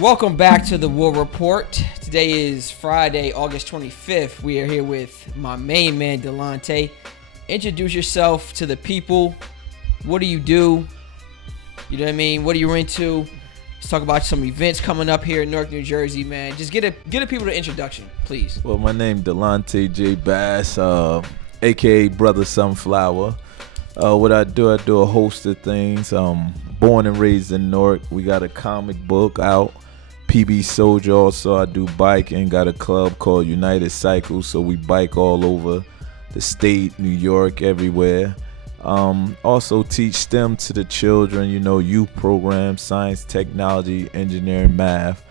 Welcome back to the War Report. Today is Friday, August 25th. We are here with my main man, Delonte. Introduce yourself to the people. What do you do? You know what I mean? What are you into? Let's talk about some events coming up here in Newark, New Jersey, man. Just get a people the introduction, please. Well, my name Delonte J. Bass, a.k.a. Brother Sunflower. What I do a host of things. Born and raised in Newark. We got a comic book out. PB Soldier. Also, I do biking. Got a club called United Cycles, so we bike all over the state, New York, everywhere. Also teach STEM to the children, youth programs, science, technology, engineering, math.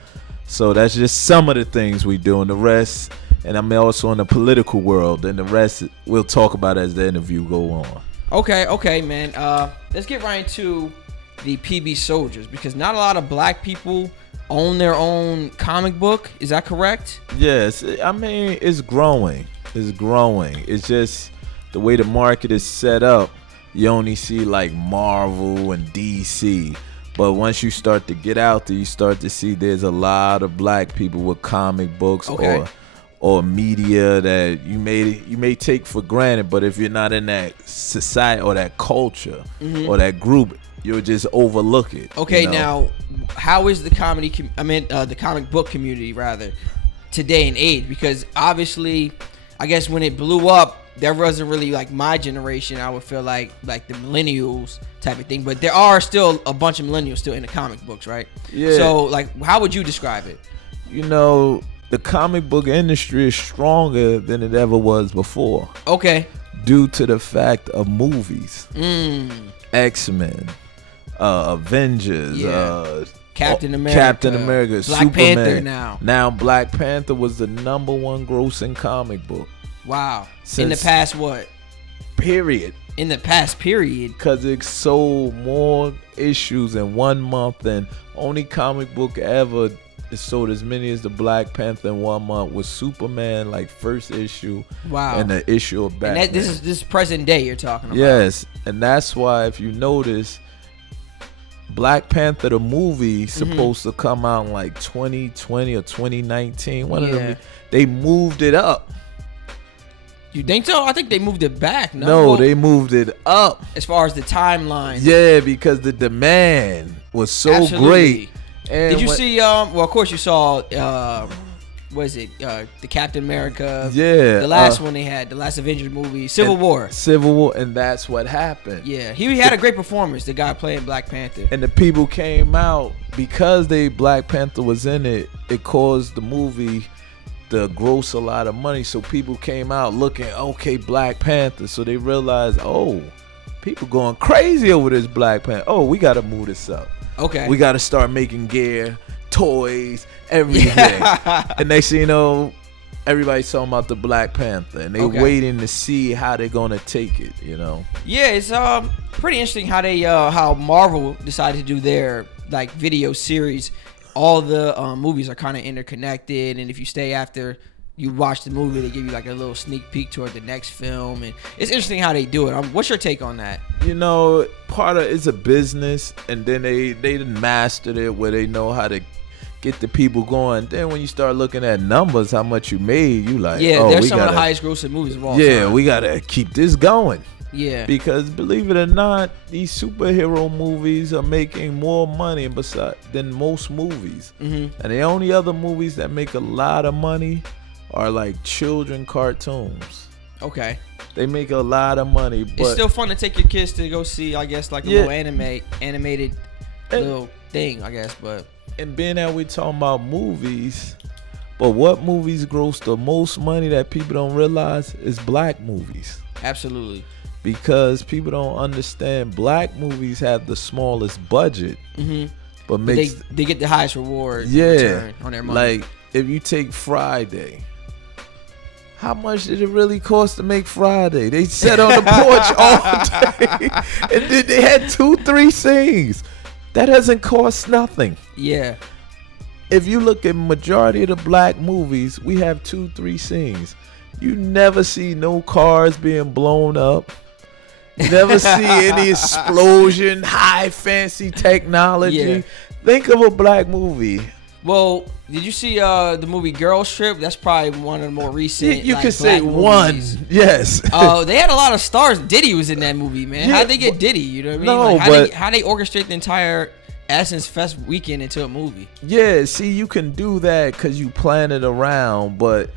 So that's just some of the things we do. And the rest, and I'm also in the political world, and the rest we'll talk about as the interview go on. Okay, man. Let's get right into the PB Soldiers, because not a lot of black people own their own comic book. Is that correct? Yes. I mean, it's growing. It's just the way the market is set up. You only see like Marvel and DC. But once you start to get out there, you start to see there's a lot of black people with comic books or media that you may take for granted. But if you're not in that society or that culture or that group, you'll just overlook it. Okay, now, how is the the comic book community rather today and age? Because obviously, I guess when it blew up, there wasn't really like my generation. I would feel like the millennials type of thing, but there are still a bunch of millennials still in the comic books, right? Yeah. So like, how would you describe it? The comic book industry is stronger than it ever was before. Okay. Due to the fact of movies, X-Men, Avengers, Captain America, Black Superman. Panther Now Black Panther was the number one grossing comic book. Wow. In the past what? Period. In the past period. Because it sold more issues in 1 month than only comic book ever sold as many as the Black Panther in 1 month was Superman, like first issue. Wow. And the issue of Batman. And this is present day you're talking about. Yes. And that's why if you notice, Black Panther the movie supposed to come out in like 2020 or 2019. One of them, they moved it up. You think so? I think they moved it back. No, they moved it up. As far as the timeline. Yeah, because the demand was so great. And did you see? Well, of course you saw. What is it? The Captain America. Yeah. The last one they had, the last Avengers movie, Civil War. And that's what happened. Yeah, he had a great performance. The guy playing Black Panther. And the people came out because Black Panther was in it. It caused the movie to gross a lot of money. So people came out looking, okay, Black Panther. So they realized, people going crazy over this Black Panther. Oh, we got to move this up. Okay. We got to start making gear, toys, everything. And they see, everybody's talking about the Black Panther, and they waiting to see how they're gonna take it. Yeah, it's pretty interesting how they how Marvel decided to do their like video series. All the movies are kind of interconnected, and if you stay after you watch the movie, they give you like a little sneak peek toward the next film, and it's interesting how they do it. What's your take on that? Part of it's a business, and then they mastered it where they know how to get the people going. Then when you start looking at numbers, how much you made, you like, they're some of the highest grossing movies of all time. Yeah, we gotta keep this going. Yeah, because believe it or not, these superhero movies are making more money than most movies. And the only other movies that make a lot of money are like children cartoons. Okay. They make a lot of money, but it's still fun to take your kids to go see, I guess, like a little animated little thing, I guess. But and being that we talking about movies, but what movies gross the most money that people don't realize is black movies. Absolutely. Because people don't understand black movies have the smallest budget, but they get the highest reward return on their money. Like if you take Friday, how much did it really cost to make Friday? They sat on the porch all day and then they had 2-3 scenes. That doesn't cost nothing. Yeah. If you look at majority of the black movies, we have 2-3 scenes. You never see no cars being blown up. You never see any explosion, high fancy technology. Yeah. Think of a black movie. Well, did you see the movie Girls Trip? That's probably one of the more recent. You like, could say black one, movies. yes. Oh, they had a lot of stars. Diddy was in that movie, man. Yeah, How'd they get Diddy? You know what I mean? no, like, but how they orchestrate the entire Essence Fest weekend into a movie? Yeah, see, you can do that because you plan it around, but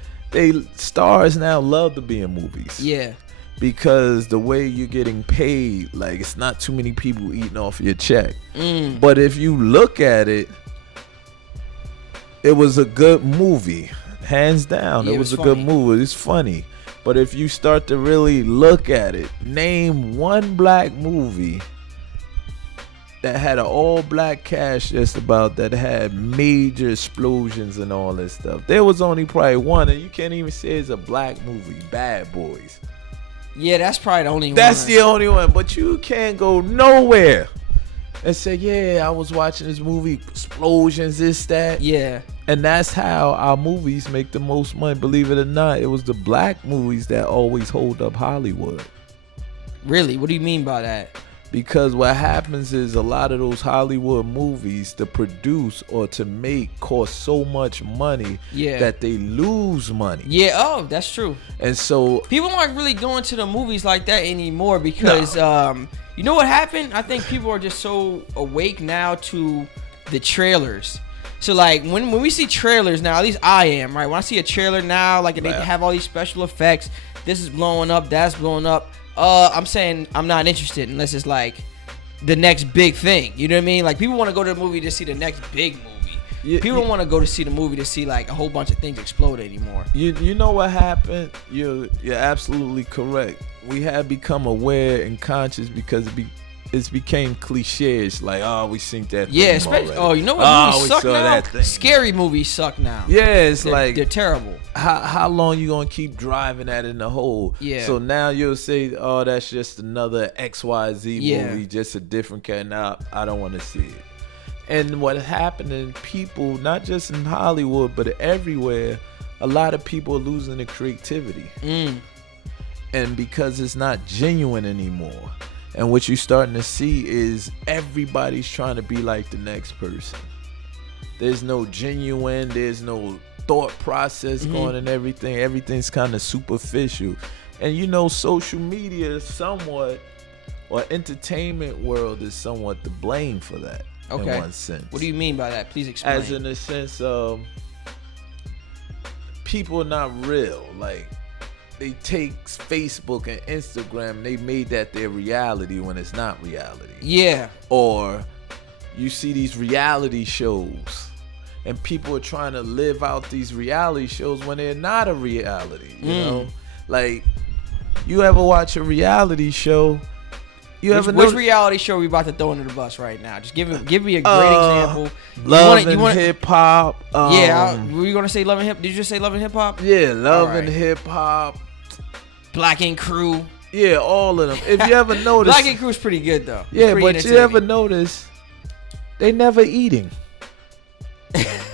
stars now love to be in movies. Yeah. Because the way you're getting paid, like, it's not too many people eating off your check. Mm. But if you look at it, it was a good movie, hands down. Yeah, it was a funny. good movie. It's funny. But if you start to really look at it, name one black movie that had an all-black cast just about, that had major explosions and all that stuff. There was only probably one, and you can't even say it's a black movie, Bad Boys. Yeah, that's probably the only one. That's the only one, but you can't go nowhere and say, yeah, I was watching this movie, explosions, this, that. Yeah. And that's how our movies make the most money. Believe it or not, it was the black movies that always hold up Hollywood. Really? What do you mean by that? Because what happens is a lot of those Hollywood movies to produce or to make cost so much money that they lose money. Yeah, oh, that's true. And so people aren't really going to the movies like that anymore because you know what happened? I think people are just so awake now to the trailers. So like when we see trailers now, at least I am, right? When I see a trailer now, like they have all these special effects, this is blowing up, that's blowing up. I'm saying I'm not interested unless it's like the next big thing. You know what I mean? Like people want to go to the movie to see the next big movie. People don't want to go to see the movie to see like a whole bunch of things explode anymore. You know what happened? You're absolutely correct. We have become aware and conscious because it's became cliches. Like, oh, we seen that. Yeah, thing especially. already. Oh, you know what movies suck now? That thing. Scary movies suck now. Yeah, it's they're terrible. How long you gonna keep driving that in the hole? Yeah. So now you'll say, oh, that's just another XYZ movie, just a different kind. Now I don't want to see it. And what happened in people, not just in Hollywood but everywhere, a lot of people are losing their creativity. And because it's not genuine anymore. And what you're starting to see is everybody's trying to be like the next person. There's no genuine, there's no thought process going in everything. Everything's kind of superficial. And you know, social media is somewhat, or entertainment world is somewhat to blame for that. Okay. In one sense. What do you mean by that? Please explain. As in the sense of people are not real. Like, they take Facebook and Instagram, they made that their reality when it's not reality. Yeah. Or you see these reality shows and people are trying to live out these reality shows when they're not a reality, you know? Like, you ever watch a reality show? Which reality show are we about to throw under the bus right now? Just give me a great example. Love and Hip Hop. Were you gonna say Love and Hip? Did you just say Love and Hip Hop? Yeah, Love and Hip Hop. Black Ink Crew. Yeah, all of them. If you ever notice, Black Ink Crew's pretty good though. Yeah, but you ever notice they never eating.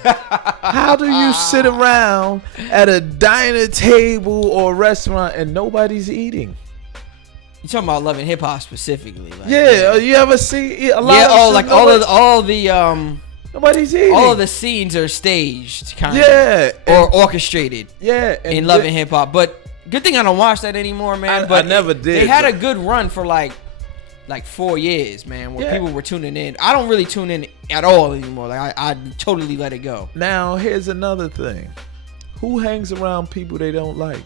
How do you sit around at a diner table or restaurant and nobody's eating? You talking about Love and Hip Hop specifically? Like, you ever see a lot? Yeah, all the nobody's eating. All of the scenes are staged, kind of. Yeah, or orchestrated. Yeah, in Love and Hip Hop, but good thing I don't watch that anymore, man. But I never did. They had a good run for like 4 years, man, where people were tuning in. I don't really tune in at all anymore. Like I totally let it go. Now here's another thing: who hangs around people they don't like?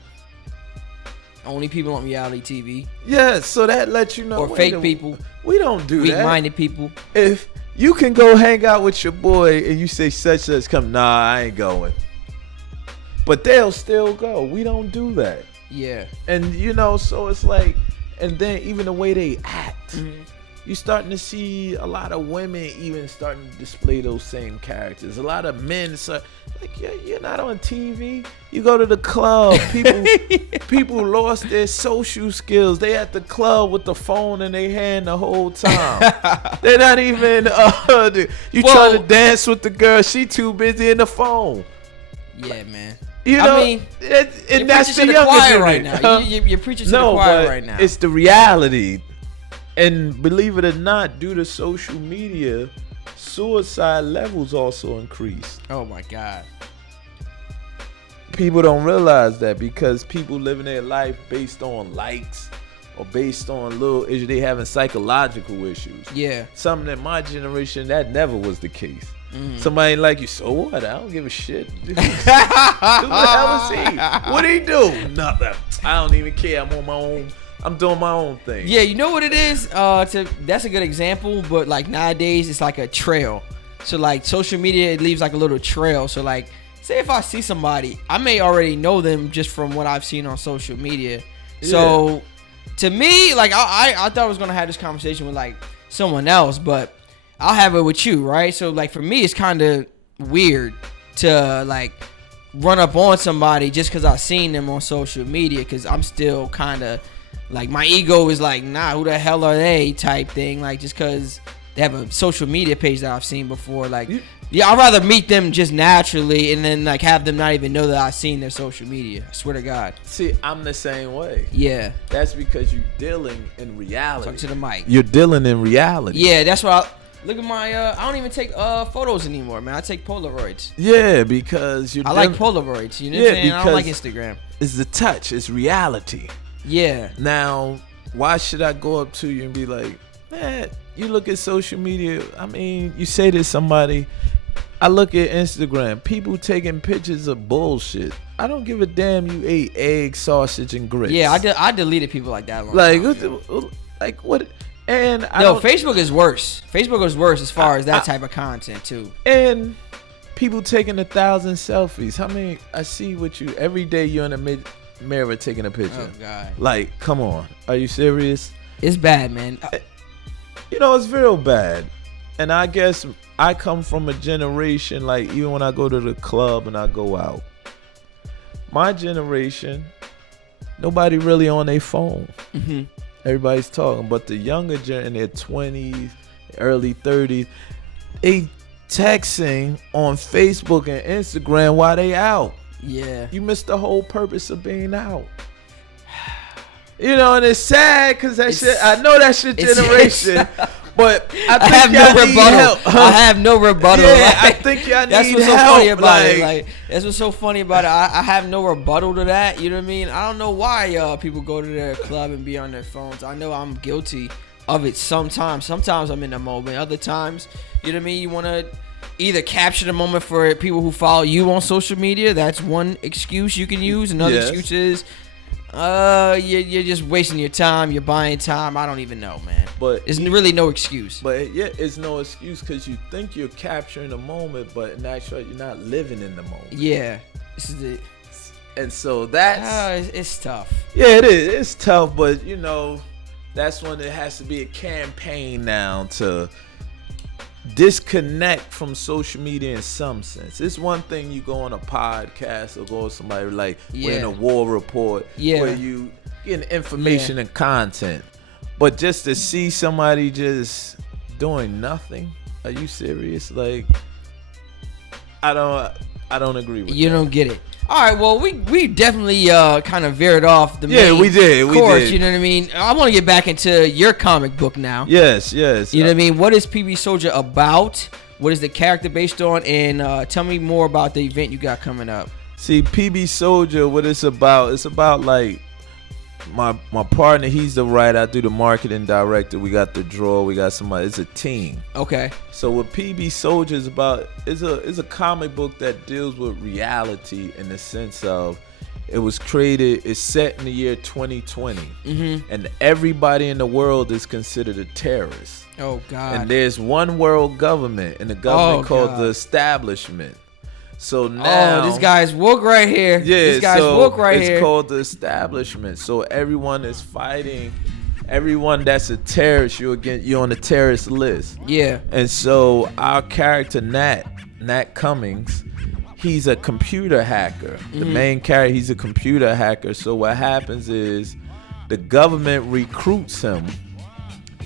Only people on reality TV. Yeah, so that lets you know. Or fake people. We don't do that. Weak-minded people. If you can go hang out with your boy and you say such come, nah, I ain't going. But they'll still go. We don't do that. Yeah. And you know, so it's like, and then even the way they act, you're starting to see a lot of women even starting to display those same characters. A lot of men, like, you're not on TV. You go to the club. People lost their social skills. They at the club with the phone in their hand the whole time. They're not even. Trying to dance with the girl. She too busy in the phone. Yeah, man. You know, I mean, and that's the younger right now. You're preaching to the choir right now. It's the reality. And believe it or not, due to social media, suicide levels also increased. Oh my God. People don't realize that because people living their life based on likes or based on little issues. They having psychological issues. Yeah. Something in my generation, that never was the case. Somebody ain't like you, so what? I don't give a shit. Who the hell is he? What'd he do? Nothing. I don't even care. I'm on my own. I'm doing my own thing. Yeah, you know what it is? That's a good example, but like nowadays it's like a trail. So like social media, it leaves like a little trail. So like, say if I see somebody, I may already know them just from what I've seen on social media. Yeah. So to me, like I thought I was gonna have this conversation with like someone else, but I'll have it with you, right? So like for me, it's kind of weird to like run up on somebody just because I've seen them on social media, because I'm still kind of like, my ego is like, nah, who the hell are they type thing, like just because they have a social media page that I've seen before. Like, yeah, I'd rather meet them just naturally and then like have them not even know that I've seen their social media. I swear to God. See, I'm the same way. Yeah. That's because you're dealing in reality. Talk to the mic. You're dealing in reality. Yeah, that's why. Look at my. I don't even take photos anymore, man. I take Polaroids. Yeah, because I like Polaroids. You know what I'm saying? I don't like Instagram. It's the touch. It's reality. Yeah. Now, why should I go up to you and be like, man, you look at social media. I mean, you say to somebody, I look at Instagram, people taking pictures of bullshit. I don't give a damn you ate egg, sausage, and grits. Yeah, I deleted people like that. Like what? And Facebook is worse. Facebook is worse as far as that type of content too. And people taking 1,000 selfies. How many I see with you every day? You're in the mirror taking a picture. Oh God! Like, come on, are you serious? It's bad, man. You know, it's real bad. And I guess I come from a generation, like even when I go to the club and I go out, my generation, nobody really on their phone. Mm-hmm. Everybody's talking, but the younger gen in their 20s, early 30s, they texting on Facebook and Instagram while they out. Yeah. You missed the whole purpose of being out. You know, and it's sad because I know that's your generation. But I have no rebuttal. I have no rebuttal. Yeah, I think y'all need help. That's what's so funny about it. Like, that's what's so funny about it. I have no rebuttal to that. You know what I mean? I don't know why people go to their club and be on their phones. I know I'm guilty of it sometimes. Sometimes I'm in the moment. Other times, you know what I mean? You want to either capture the moment for people who follow you on social media. That's one excuse you can use. Another excuse is, you're just wasting your time. You're buying time. I don't even know, man. But it's really no excuse. But yeah, it's no excuse because you think you're capturing the moment, but in actuality, you're not living in the moment. Yeah, this is it. And so that's it's tough. Yeah, it is. It's tough, but you know, that's when it has to be a campaign now to disconnect from social media in some sense. It's one thing you go on a podcast or go with somebody like we're in a war report where you getting information and content, but just to see somebody just doing nothing, are you serious? Like, I don't agree with you. That. Don't get it. All right, well, we definitely kind of veered off the main we did. You know what I mean? I want to get back into your comic book now. Yes. You know what I mean? What is PB Soldier about? What is the character based on? And tell me more about the event you got coming up. See, PB Soldier, what it's about like my partner, he's the writer. I do the marketing director. We got the drawer. We got somebody. It's a team. Okay. So what PB Soldier is about is a comic book that deals with reality in the sense of it was created. It's set in the year 2020, and everybody in the world is considered a terrorist. Oh God. And there's one world government, and the government called the establishment. So now, this guy's woke right here. Yeah, this guy's woke right here. It's called the establishment. So everyone is fighting. Everyone that's a terrorist, you're on the terrorist list. Yeah. And so our character Nat Cummings, he's a computer hacker. The main character, he's a computer hacker. So what happens is the government recruits him.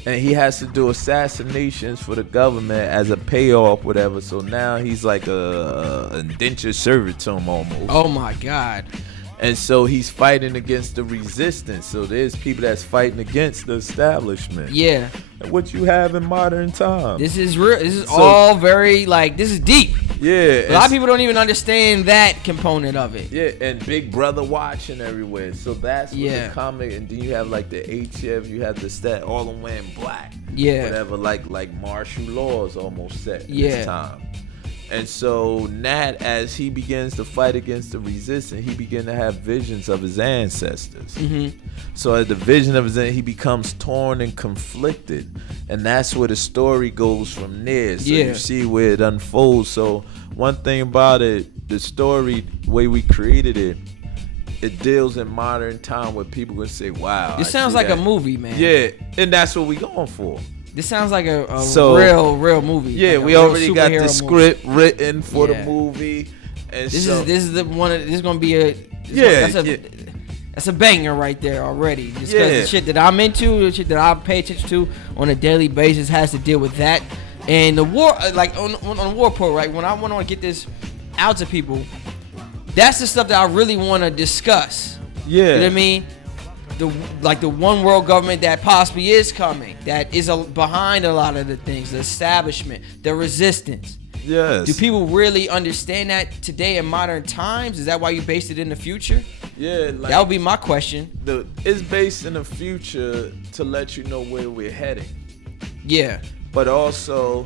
And he has to do assassinations for the government as a payoff, whatever. So now he's like a indentured servitude almost. Oh my God. And so he's fighting against the resistance. So there's people that's fighting against the establishment. Yeah. And what you have in modern times. This is real. This is all very, like, this is deep. Yeah. A lot of people don't even understand that component of it. Yeah, and Big Brother watching everywhere. So that's what the comic, and then you have like the ATF, you have the stat, all of them wearing black. Yeah. Whatever, like martial law is almost set in this time. And so Nat, as he begins to fight against the resistance, he begins to have visions of his ancestors. Mm-hmm. So at the vision of his he becomes torn and conflicted. And that's where the story goes from there. So you see where it unfolds. So one thing about it, the story, the way we created it, it deals in modern time where people can say, wow. This sounds like a movie, man. Yeah, and that's what we're going for. This sounds like a real movie. Yeah, like we already got the script written for the movie, and this is gonna be that's a banger right there already. Just because the shit that I'm into, the shit that I pay attention to on a daily basis has to deal with that, and the war, like on War Report, right? When I want to get this out to people, that's the stuff that I really want to discuss. Yeah, you know what I mean. The one world government that possibly is coming, that is behind a lot of the things, the establishment, the resistance. Yes. Do people really understand that today in modern times? Is that why you based it in the future? Yeah. Like, that would be my question. It's based in the future to let you know where we're heading. Yeah. But also,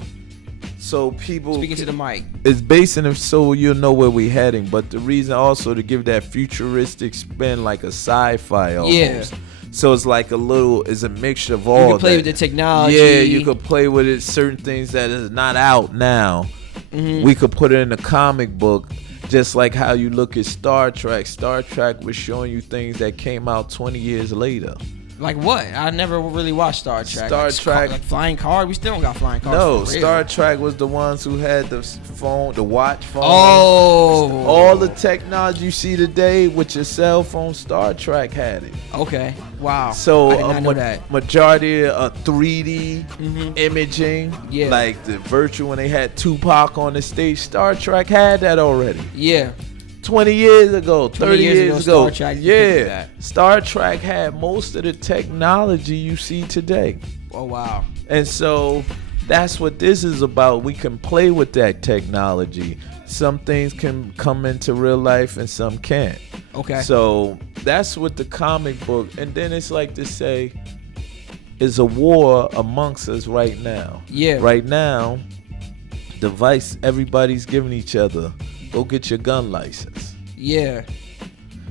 so people speaking to the mic. It's based in it so you'll know where we're heading. But the reason also to give that futuristic spin, like a sci-fi almost. Yeah. So it's like it's a mixture of all. You can play with the technology. Yeah, you could play with it. Certain things that is not out now, we could put it in a comic book. Just like how you look at Star Trek. Star Trek was showing you things that came out 20 years later. Like what? I never really watched Star Trek. Star Trek, like flying cars. We still don't got flying cars. No, Star Trek was the ones who had the phone, the watch phone. Oh, all the technology you see today with your cell phone. Star Trek had it. Okay, wow. So I did not know that. Majority of 3D imaging, like the virtual when they had Tupac on the stage. Star Trek had that already. Yeah. 20 years ago, 30 years ago. Star Trek, Star Trek had most of the technology you see today. Oh, wow. And so that's what this is about. We can play with that technology. Some things can come into real life and some can't. Okay. So that's what the comic book, and then it's like to say, is a war amongst us right now. Yeah. Right now, everybody's giving each other. Go get your gun license. Yeah.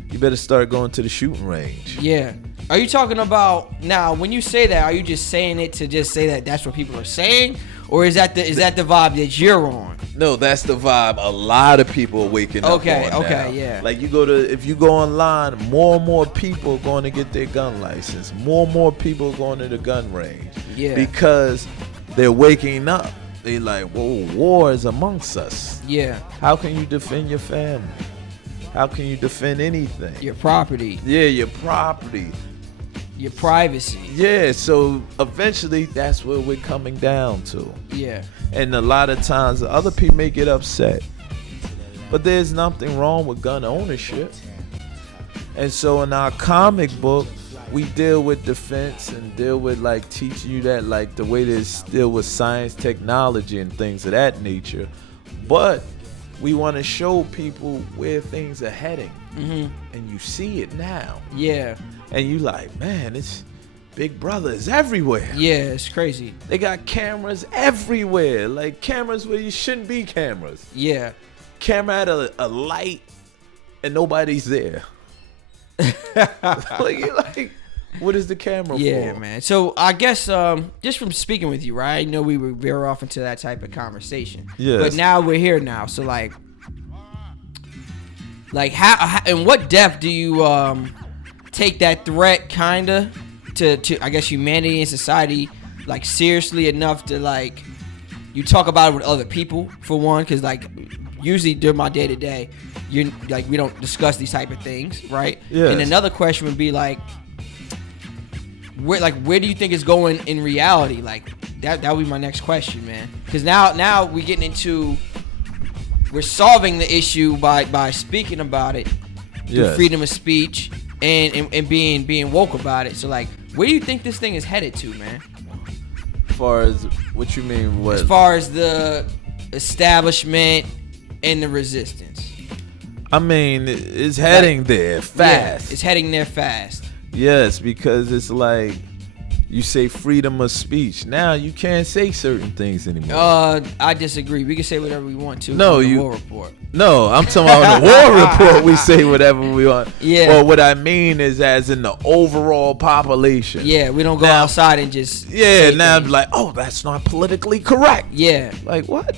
You better start going to the shooting range. Yeah. Are you talking about now? When you say that, are you just saying it to just say that that's what people are saying, or is that the vibe that you're on? No, that's the vibe. A lot of people are waking up on now. Yeah. Like if you go online, more and more people are going to get their gun license. More and more people are going to the gun range. Yeah. Because they're waking up. They like, whoa, war is amongst us. Yeah. How can you defend your family? How can you defend anything? Your property. Yeah, your property. Your privacy. Yeah, so eventually that's what we're coming down to. Yeah. And a lot of times other people may get upset. But there's nothing wrong with gun ownership. And so in our comic book, we deal with defense and deal with like teaching you that like the way to deal with science, technology, and things of that nature. But we want to show people where things are heading. And you see it now. Yeah. And you like, man, it's Big Brother is everywhere. Yeah, it's crazy. They got cameras everywhere. Like cameras where you shouldn't be cameras. Yeah. Camera at a light and nobody's there. like, what is the camera for? Yeah, man. So I guess just from speaking with you, right? I know we would veer off into that type of conversation. Yes. But now we're here now. So like how in what depth do you take that threat kinda to I guess humanity and society like seriously enough to like you talk about it with other people for one, because like usually during my day to day, you're like we don't discuss these type of things, right? Yes. And another question would be like, where do you think it's going in reality? Like that would be my next question, man. Because now we're getting into we're solving the issue by speaking about it. through Yes. freedom of speech and being woke about it. So like, where do you think this thing is headed to, man? As far as what you mean, what? As far as the establishment and the resistance. I mean, it's heading there fast. Yeah, it's heading there fast. Yes, because it's like you say freedom of speech. Now you can't say certain things anymore. I disagree. We can say whatever we want to. No, on the you- War Report. No, I'm talking about on the war report. We say whatever we want. Yeah. Or what I mean is, as in the overall population. Yeah, we don't go Now- outside and just. Yeah. say Now I'm things. like, oh, that's not politically correct. Yeah, Like what?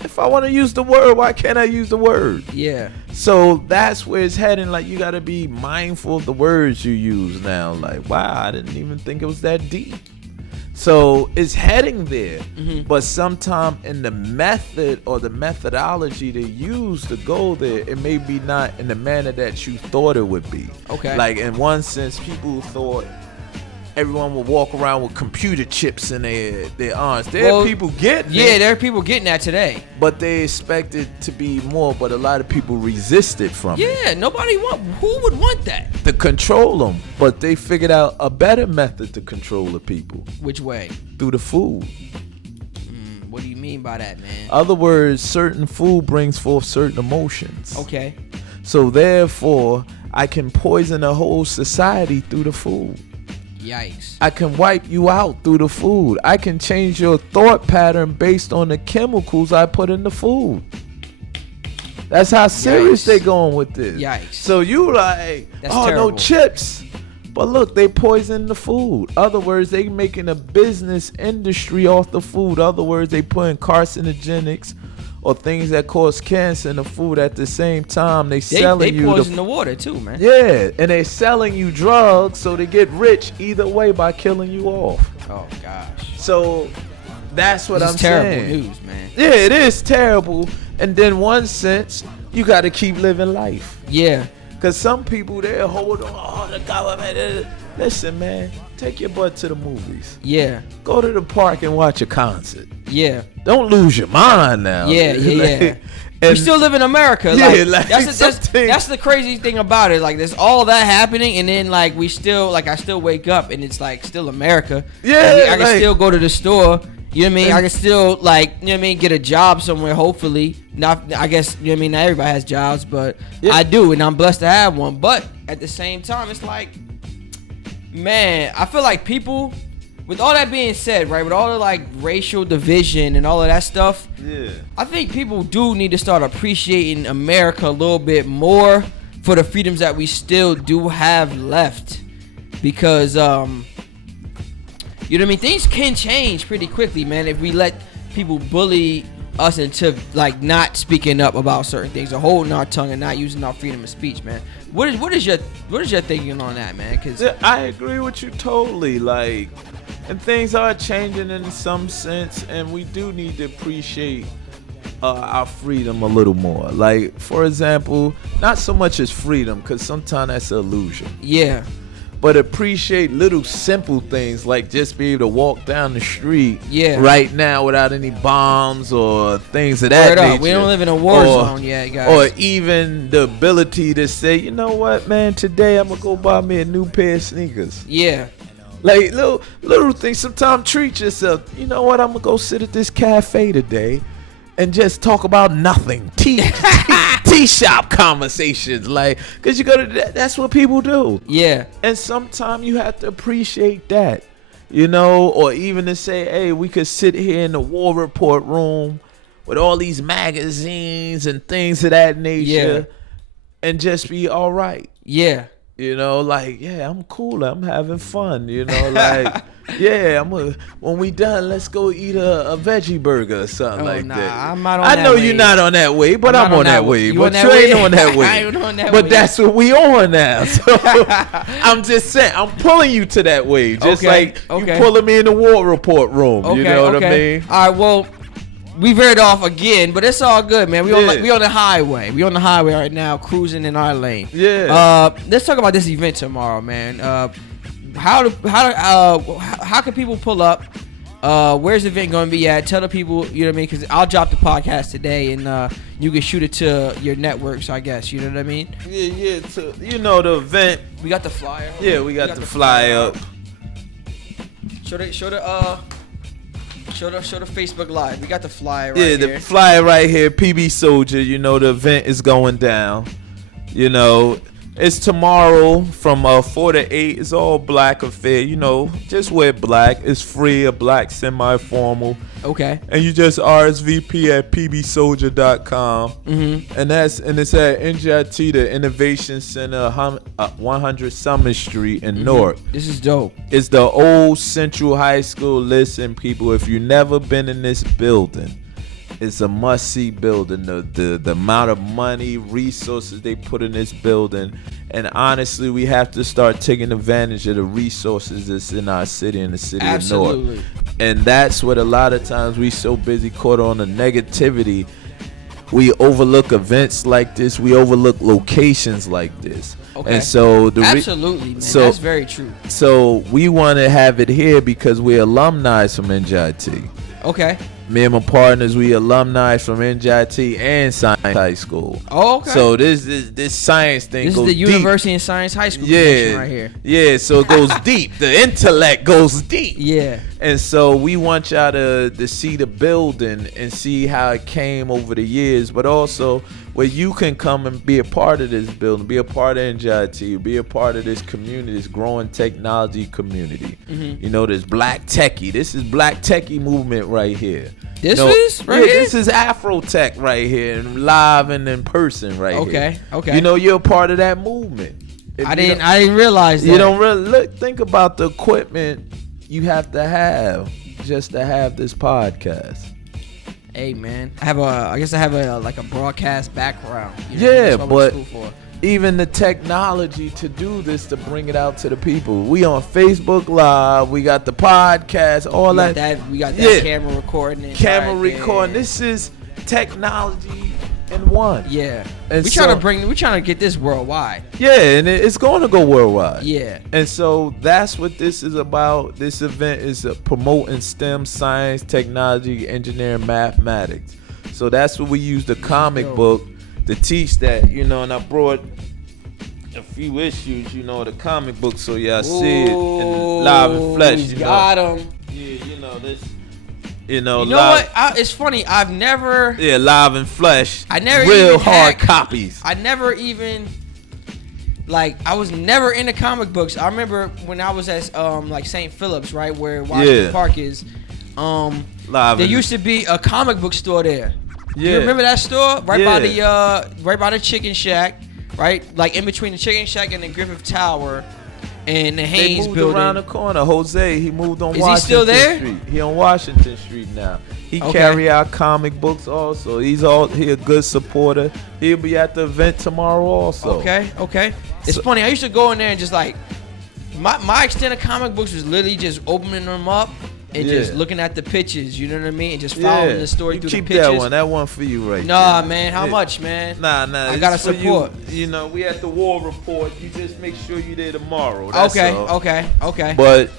If I want to use the word, why can't I use the word? yeah, So that's where it's heading. Like you got to be mindful of the words you use now. Like, wow, I didn't even think it was that deep. So it's heading there, but sometime in the method or the methodology they use to go there, it may be not in the manner that you thought it would be. Okay. Like in one sense, people thought everyone would walk around with computer chips in their arms. There Well, are people getting yeah. it, There are people getting that today. but they expect it to be more. But a lot of people resisted from it. Yeah, nobody want. Who would want that? To control them, but they figured out a better method to control the people Which way? through the food. What do you mean by that, man? Other words, certain food brings forth certain emotions. Okay. So therefore, I can poison a whole society through the food. Yikes. I can wipe you out through the food. I can change your thought pattern based on the chemicals I put in the food. That's how serious Yikes. they going with this. Yikes. So you like, That's oh, terrible. no chips. But look, they poison the food. Other words, they making a business industry off the food. Other words, they putting carcinogenics or things that cause cancer in the food at the same time. They They selling you poison the water too, man. yeah, and they selling you drugs so they get rich either way by killing you off. Oh gosh. So that's what This I'm is terrible saying. news, man. Yeah, it is terrible. And then one sense, you got to keep living life. Yeah. Because some people, they'll hold on, oh, the government. Listen, man, take your butt to the movies. Yeah. Go to the park and watch a concert. Yeah. Don't lose your mind now. Yeah. Yeah. Like, Yeah. and We still live in America. Yeah, Like, like that's the crazy thing about it. Like there's all that happening, and then like we still like I still wake up and it's like still America. Yeah, I can like- still go to the store. You know what I mean? I can still like you know what I mean get a job somewhere. Hopefully, not. I guess you know what I mean. Not everybody has jobs, but Yeah. I do, and I'm blessed to have one. But at the same time, it's like, man, I feel like people. With all that being said, right, with all the like racial division and all of that stuff, yeah. I think people do need to start appreciating America a little bit more for the freedoms that we still do have left. Because, you know what I mean? Things can change pretty quickly, man, if we let people bully us into, like, not speaking up about certain things or holding our tongue and not using our freedom of speech, man. What is your thinking on that, man? Because Yeah, I agree with you totally. Like, and things are changing in some sense, and we do need to appreciate our freedom a little more. Like, for example, not so much as freedom, because sometimes that's an illusion, yeah, but appreciate little simple things like just be able to walk down the street Yeah. right now without any bombs or things of that word nature. up. We don't live in a war Or- zone yet, guys. Or even the ability to say, you know what, man, today I'm gonna go buy me a new pair of sneakers. yeah, Like little things. Sometimes treat yourself. You know what? I'm gonna go sit at this cafe today and just talk about nothing. Tea shop conversations. Like, cause you go to that's what people do. yeah, And sometimes you have to appreciate that. You know, or even to say, hey, we could sit here in the war report room with all these magazines and things of that nature and just be all right. yeah. You know, like, yeah, I'm cool. I'm having fun. You know, like, yeah, when we done, let's go eat a veggie burger or something like nah, that. I'm not on I that know wave. you're not on that way, but I'm on that way. You But on that you ain't wave? on that way. I ain't on that But wave. that's what we on now. So I'm just saying, I'm pulling you to that way. Just Okay, like okay. you pulling me in the war report room. Okay, you know what I okay. mean? All right, well, we veered off again, but it's all good, man. We on the highway. We on the highway right now, cruising in our lane. Yeah. Let's talk about this event tomorrow, man. How can people pull up Where's the event going to be at? Tell the people, you know what I mean? Because I'll drop the podcast today, and you can shoot it to your networks, I guess. You know what I mean? Yeah. The event. We got the flyer. Yeah, we got the flyer up. Show the Facebook Live. We got the flyer right here. Yeah, the flyer right here. PB Soldier. You know, the event is going down. You know, it's tomorrow from 4 to 8. It's all black affair. You know, just wear black. It's free, a black semi-formal. Okay. And you just RSVP at pbsoldier.com. Mm-hmm. And it's at NJIT, the Innovation Center, 100 Summer Street in Newark. This is dope. It's the old Central High School. Listen, people, if you've never been in this building, it's a must-see building. The amount of money, resources they put in this building. And honestly, we have to start taking advantage of the resources that's in our city, in the city of Newark. And that's what a lot of times we so busy caught on the negativity. We overlook events like this. We overlook locations like this. Okay. And so absolutely, man. That's very true. So we want to have it here because we're alumni from NJIT. Okay. Me and my partners, we alumni from NJIT and Science High School. Oh, okay. So this science thing goes deep. This is the University and Science High School connection right here. Yeah, so it goes deep. The intellect goes deep. Yeah. And so we want y'all to see the building and see how it came over the years, but also where you can come and be a part of this building, be a part of NJIT, be a part of this community, this growing technology community. Mm-hmm. You know, this black techie. This is black techie movement right here. This is right here? This is Afro Tech right here, and live and in person right here. Okay. You know, you're a part of that movement. I didn't realize that. You don't really think about the equipment you have to have just to have this podcast. Hey man, I guess I have a broadcast background. You know, yeah, that's what I went to school for. Even the technology to do this, to bring it out to the people. We on Facebook Live. We got the podcast. We got that camera recording. Camera recording. This is technology in one. Yeah. And we trying to get this worldwide. Yeah, and it's going to go worldwide. Yeah. And so that's what this is about. This event is promoting STEM, science, technology, engineering, mathematics. So that's what we use the comic book to teach that, you know, and I brought a few issues, you know, the comic book, so y'all see it in live and flesh. You got him. Yeah, you know this. You know live, what? It's funny. I've never. Yeah, live and flesh. I never real even hard copies. I never even. I was never into comic books. I remember when I was at St. Philip's, right, where Washington Park is. There used to be a comic book store there. Yeah. You remember that store right by the Chicken Shack, right? Like in between the Chicken Shack and the Griffith Tower, and the Haynes building. Building. Around the corner. Jose, he moved on. Is Washington he still there? Street. He on Washington Street now. He carry out comic books also. He a good supporter. He'll be at the event tomorrow also. Okay. It's funny. I used to go in there and just my extent of comic books was literally just opening them up. And just looking at the pictures, you know what I mean? And just following the story through the pictures. Keep that one for you right Nah, there. Man, how much, man? Nah. I gotta support. You know, we at the War Report. You just make sure you're there tomorrow. That's all. Okay. But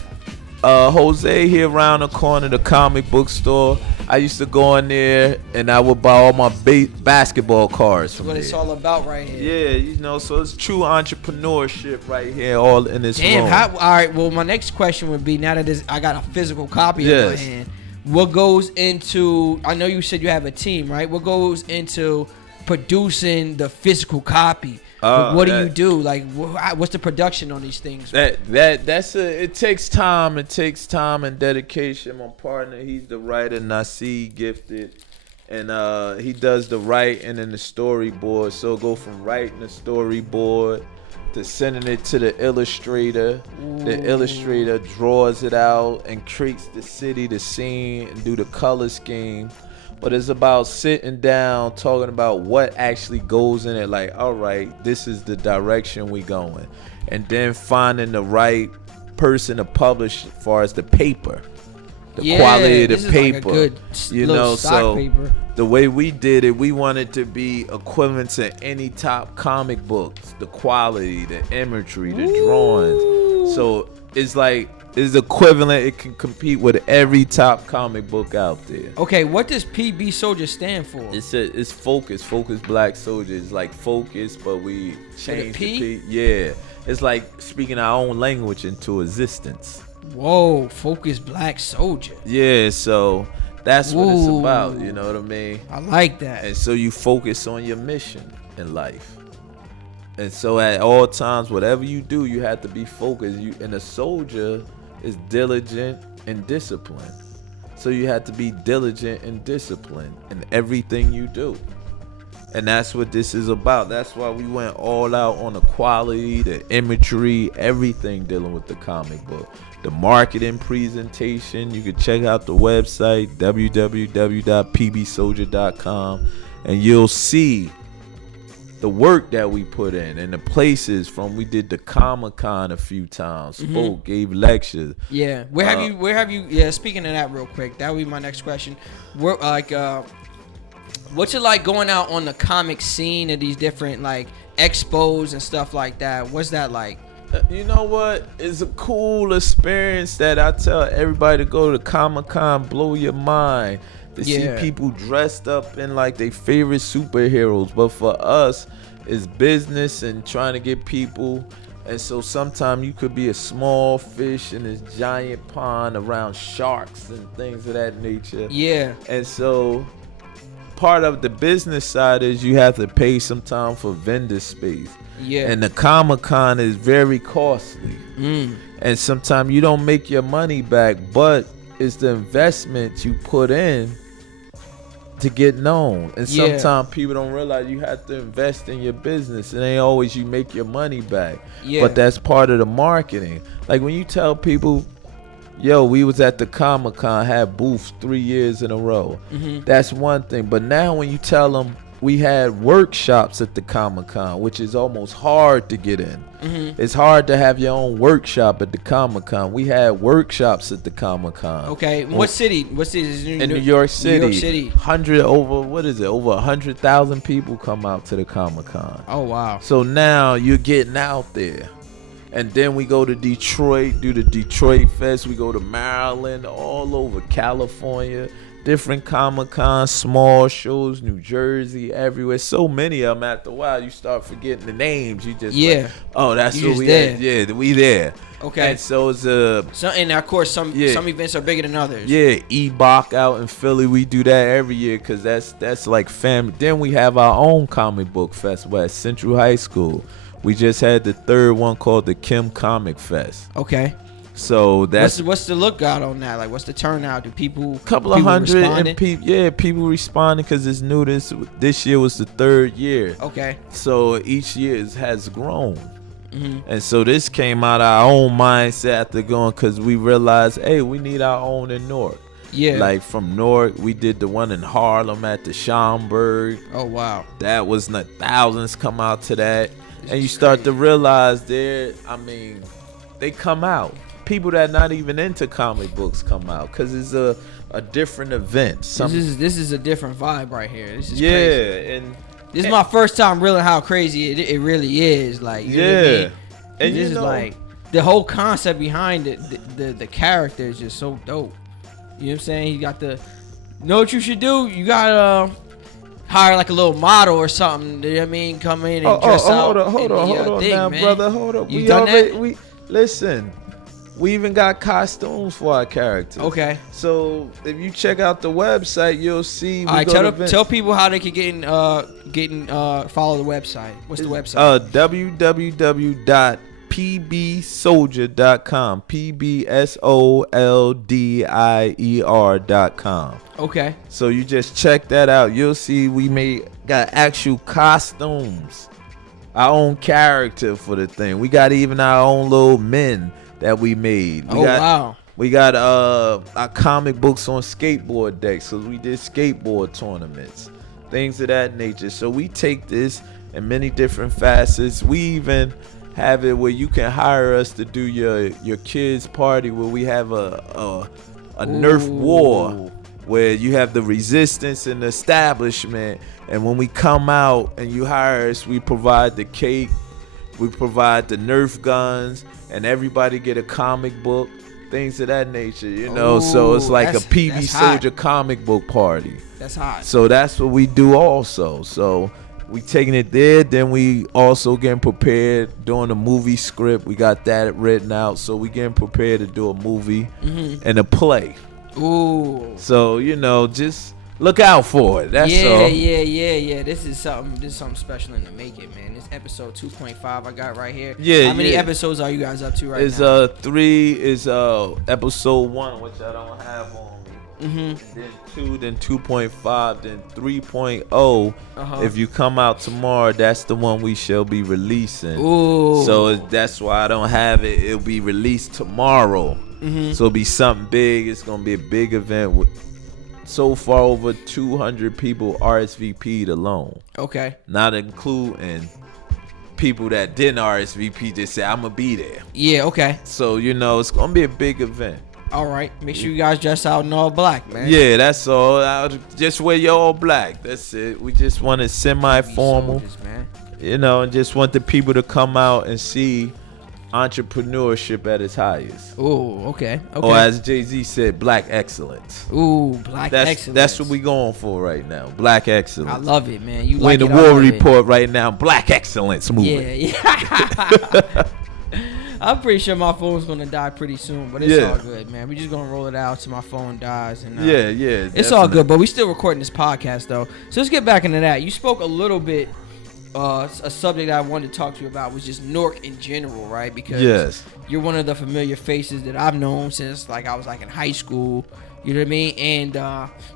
Jose here around the corner, the comic book store. I used to go in there and I would buy all my basketball cards from there. That's what it's all about right here. Yeah, you know, so it's true entrepreneurship right here, all in this room. All right, well, my next question would be, now that I got a physical copy in my hand, what goes into, I know you said you have a team, right? What goes into producing the physical copy? What do you do? What's the production on these things? It takes time. It takes time and dedication. My partner, he's the writer, Nasi, gifted, and he does the writing and the storyboard. So go from writing the storyboard to sending it to the illustrator. Ooh. The illustrator draws it out and creates the city, the scene, and do the color scheme. But it's about sitting down, talking about what actually goes in it. Like, all right, this is the direction we going. And then finding the right person to publish as far as the paper. The quality of the paper. Like a good stock paper. The way we did it, we wanted to be equivalent to any top comic books. The quality, the imagery, the drawings. So it's like is equivalent. It can compete with every top comic book out there. Okay, what does PB Soldier stand for? It's Focus. Focus Black Soldier. It's like Focus, but we changed the P. Yeah. It's like speaking our own language into existence. Whoa, Focus Black Soldier. Yeah, so that's what it's about, you know what I mean? I like that. And so you focus on your mission in life. And so at all times, whatever you do, you have to be focused. And a soldier is diligent and disciplined. So you have to be diligent and disciplined in everything you do. And that's what this is about. That's why we went all out on the quality, the imagery, everything dealing with the comic book. The marketing presentation, you can check out the website, www.pbsoldier.com, and you'll see the work that we put in and the places from. We did the Comic-Con a few times, spoke, gave lectures. Yeah. Where have you, yeah, speaking of that real quick, that would be my next question. Where, what's it like going out on the comic scene at these different like expos and stuff like that? What's that like? You know what? It's a cool experience that I tell everybody to go to Comic-Con, blow your mind. To see people dressed up in like their favorite superheroes. But for us, it's business and trying to get people. And so sometimes you could be a small fish in this giant pond around sharks and things of that nature. Yeah. And so part of the business side is you have to pay some time for vendor space. Yeah. And the Comic-Con is very costly. And sometimes you don't make your money back, but it's the investment you put in to get known. And sometimes people don't realize you have to invest in your business. It ain't always you make your money back. But that's part of the marketing. Like when you tell people, yo, we was at the Comic-Con, had booths 3 years in a row. That's one thing. But now when you tell them we had workshops at the Comic-Con, which is almost hard to get in. It's hard to have your own workshop at the Comic-Con. We had workshops at the Comic-Con. Okay, what city? What city is in New York City? New York City. Over 100,000 people come out to the Comic-Con. Oh wow! So now you're getting out there. And then we go to Detroit, do the Detroit Fest. We go to Maryland, all over California. Different Comic-Con, small shows, New Jersey, everywhere. So many of them. After a while, you start forgetting the names. You just like, oh, that's who we at. Yeah, we there. Okay. And so it's and of course some events are bigger than others. Yeah, E-Bach out in Philly, we do that every year because that's like family. Then we have our own comic book festival at Central High School. We just had the third one called the Kim Comic Fest. Okay. So that's what's the lookout on that? Like, what's the turnout? Do people? Couple of hundred and people responding because it's new. This year was the third year. Okay. So each year has grown, and so this came out of our own mindset after going because we realized, hey, we need our own in Newark. Yeah. Like from Newark, we did the one in Harlem at the Schaumburg. Oh wow. That was thousands come out to that, and you start to realize they come out. People that not even into comic books come out because it's a different event. This is a different vibe right here. This is crazy. And this is my first time realizing how crazy it really is. Like, you know what I mean? And this is like the whole concept behind it. The character is just so dope. You know what I'm saying? You got you know what you should do? You gotta hire like a little model or something. You know what I mean? Come in and dress out. Hold on now, man. Brother. Hold up. Listen. We even got costumes for our characters. Okay. So if you check out the website, you'll see. All right, tell people how they can follow the website. What's the website? www.pbsoldier.com. pbsoldier.com. Okay. So you just check that out. You'll see we got actual costumes, our own character for the thing. We got even our own little men that we made. Wow. We got our comic books on skateboard decks because we did skateboard tournaments, things of that nature. So we take this in many different facets. We even have it where you can hire us to do your kids' party where we have a Nerf war where you have the resistance and the establishment. And when we come out and you hire us, we provide the cake, we provide the Nerf guns, and everybody get a comic book. things of that nature, you know. So it's like a PB Soldier comic book party. That's hot. So that's what we do also. So we taking it there. Then we also getting prepared doing a movie script. We got that written out. So we getting prepared to do a movie and a play. Ooh. So, you know, just look out for it. That's all. Yeah. This is something special in the making, man. This episode 2.5 I got right here. Yeah. How many episodes are you guys up to right it's, now? 3 is episode 1, which I don't have on me. Then 2, then 2.5, then 3.0. If you come out tomorrow, that's the one we shall be releasing. Ooh. So that's why I don't have it. It'll be released tomorrow. So it'll be something big. It's gonna be a big event with so far over 200 people RSVP'd alone. Okay. Not including people that didn't RSVP, just say I'm gonna be there. Yeah. Okay. So you know it's gonna be a big event. All right. Make sure you guys dress out in all black, man. Yeah, that's all. I'll just wear your all black. That's it. We just want it semi-formal, man. you know, and just want the people to come out and see entrepreneurship at its highest. Ooh, okay. Or as Jay-Z said, black excellence. Ooh, black excellence. That's what we going for right now. Black excellence. I love it, man. You we like in the it, war report right now. Black excellence movement. Yeah. I'm pretty sure my phone's gonna die pretty soon, but it's all good, man. We just gonna roll it out till my phone dies, and yeah, it's all good. But we still recording this podcast though, so let's get back into that. You spoke a little bit. A subject I wanted to talk to you about was just Newark in general, right? Because you're one of the familiar faces that I've known since like I was like in high school. You know what I mean? And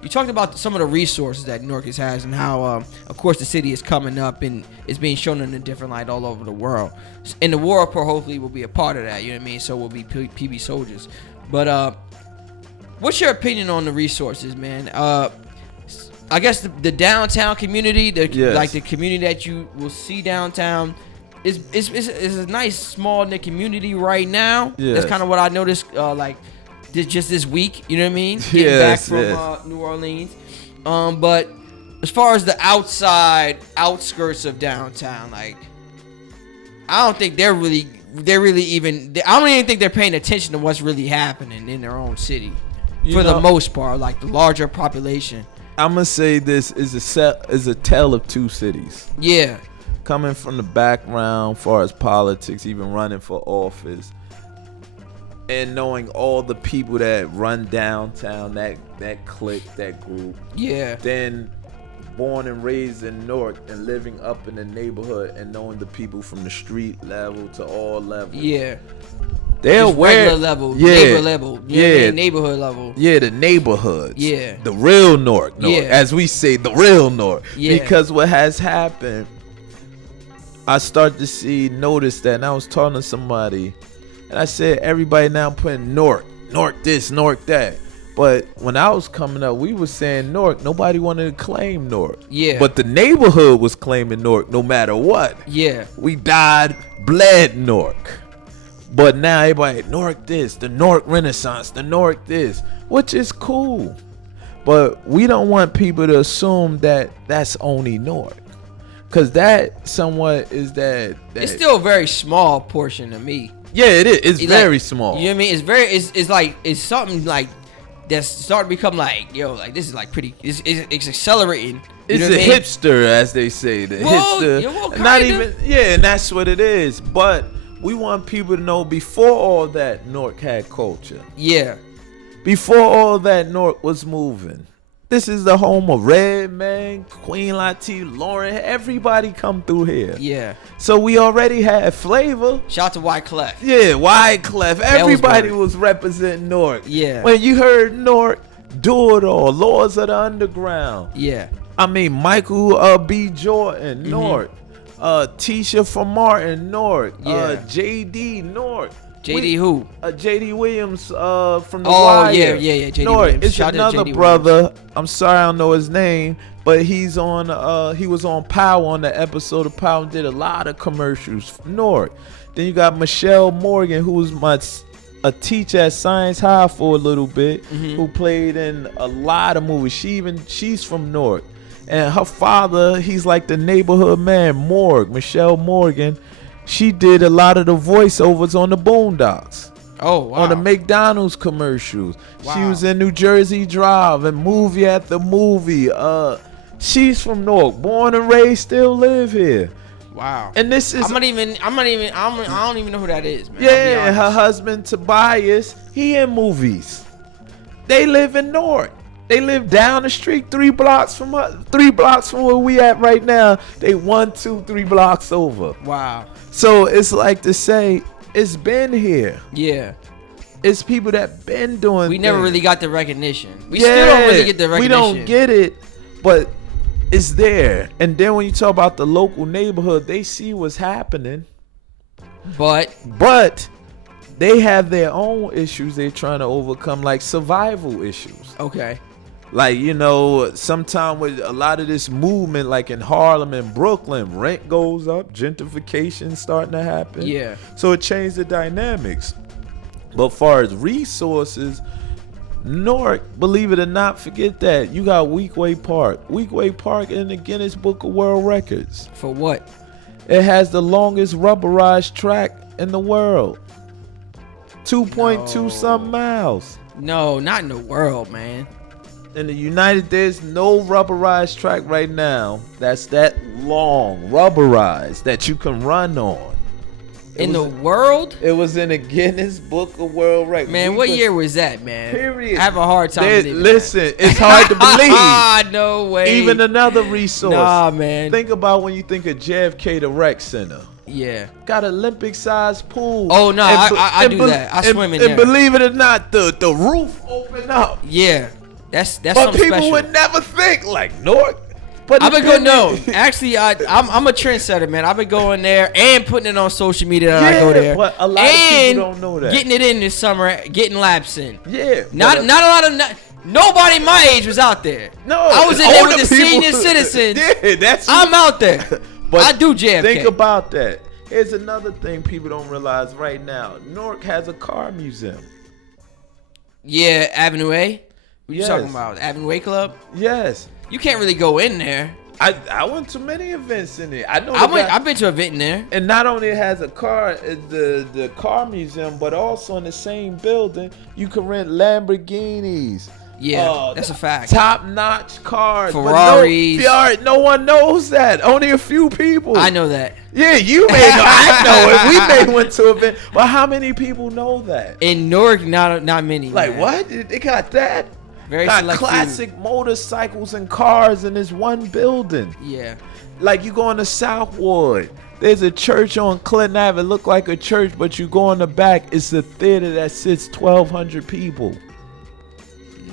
you talked about some of the resources that Newark has and how, of course, the city is coming up and it's being shown in a different light all over the world. And the War Report hopefully will be a part of that. You know what I mean? So we'll be PB soldiers. But what's your opinion on the resources, man? I guess the downtown community, like the community that you will see downtown, is a nice small knit community right now. Yes. That's kind of what I noticed. Just this week, you know what I mean? Getting back from New Orleans. But as far as the outskirts of downtown, like I don't think they're really even. I don't even think they're paying attention to what's really happening in their own city. For the most part, like the larger population. I'm gonna say this is a tale of two cities. Yeah. Coming from the background, far as politics, even running for office, and knowing all the people that run downtown, that clique, that group. Yeah. Then born and raised in Newark and living up in the neighborhood and knowing the people from the street level to all levels. Yeah. They're regular level, neighbor level, neighborhood level. Yeah, the neighborhoods. Yeah. The real Newark. As we say, the real Newark. Yeah. Because what has happened, I start to notice that, and I was talking to somebody, and I said, everybody now putting Newark this, Newark that. But when I was coming up, we were saying Newark. Nobody wanted to claim Newark. Yeah. But the neighborhood was claiming Newark no matter what. Yeah. We bled Newark. But now everybody, Newark this, the Newark Renaissance, the Newark this, which is cool. But we don't want people to assume that that's only Newark. Because that somewhat is that. It's still a very small portion of me. Yeah, it is. It's very small. You know what I mean? It's something like that's starting to become like, yo, like this is like pretty, it's accelerating. It's a hipster, as they say. The hipster. Not even, and that's what it is. But we want people to know before all that, Newark had culture. Yeah. Before all that, Newark was moving. This is the home of Redman, Queen Latifah, Lauren. Everybody come through here. Yeah. So we already had flavor. Shout out to Wyclef. Yeah, Wyclef. Everybody was representing Newark. Yeah. When you heard Newark, Do It All, Lords of the Underground. Yeah. I mean, Michael B. Jordan, Newark. Tisha from Martin, Newark. JD, Newark. JD who? JD Williams from the Wire. Oh, yeah, JD Williams. It's another brother. I'm sorry I don't know his name, but he's on. He was on Power on the episode of Power and did a lot of commercials. Newark. Then you got Michelle Morgan, who was a teacher at Science High for a little bit, who played in a lot of movies. She's from Newark, and her father, he's like the neighborhood man, Michelle Morgan. She did a lot of the voiceovers on the Boondocks. Oh, wow. On the McDonald's commercials. Wow. She was in New Jersey Drive and Movie at the Movie. She's from Newark, born and raised, still live here. Wow. And this is I don't even know who that is, man. yeah, and her husband Tobias, he in movies. They live in Newark. They live down the street, 3 blocks from where we at right now. They 1, 2, 3 blocks over. Wow. So it's like to say, it's been here. Yeah. It's people that been doing. We never really got the recognition. We still don't really get the recognition. We don't get it, but it's there. And then when you talk about the local neighborhood, they see what's happening. But they have their own issues they're trying to overcome, like survival issues. Okay. Like, you know, sometime with a lot of this movement, like in Harlem and Brooklyn, rent goes up, gentrification starting to happen. Yeah. So it changed the dynamics. But far as resources, Newark, believe it or not, forget that. You got Weekway Park. Weekway Park in the Guinness Book of World Records. For what? It has the longest rubberized track in the world. 2.2 some miles. No, not in the world, man. In the United, there's no rubberized track right now that's that long, rubberized, that you can run on. In the world? It was in the Guinness Book of World Records. Man, what year was that, man? Period. I have a hard time believing listen, it's hard to believe. No way. Even another resource. Nah, man. Think about when you think of JFK, the rec center. Yeah. Got Olympic-sized pool. Oh, no, I do that. I swim in there. And believe it or not, the roof opened up. Yeah. That's but something people special. would never think like Newark. But I've been going. No, actually, I'm a trendsetter, man. I've been going there and putting it on social media that I go there. But a lot of people don't know that. Getting it in this summer, getting laps in. Yeah. Not a lot of. Nobody my age was out there. No, I was in there with the people, senior citizens. Yeah, that's. I'm out there. But I do JFK. Think about that. Here's another thing people don't realize right now. Newark has a car museum. Yeah, Avenue A. What you Yes. talking about? Avenue A Club? Yes. You can't really go in there. I went to many events in there. I've been to an event in there. And not only it has a car, the car museum, but also in the same building, you can rent Lamborghinis. Yeah, that's a fact. Top-notch cars. Ferraris. But no one knows that. Only a few people. I know that. Yeah, you may know. I know it. We may went to an event. But how many people know that? In Newark, not many. Like, man. what? They got that? Very got select classic few. motorcycles and cars in this one building. Yeah. Like you go on to Southwood. There's a church on Clinton Ave. It look like a church, but you go in the back, it's a theater that sits 1,200 people.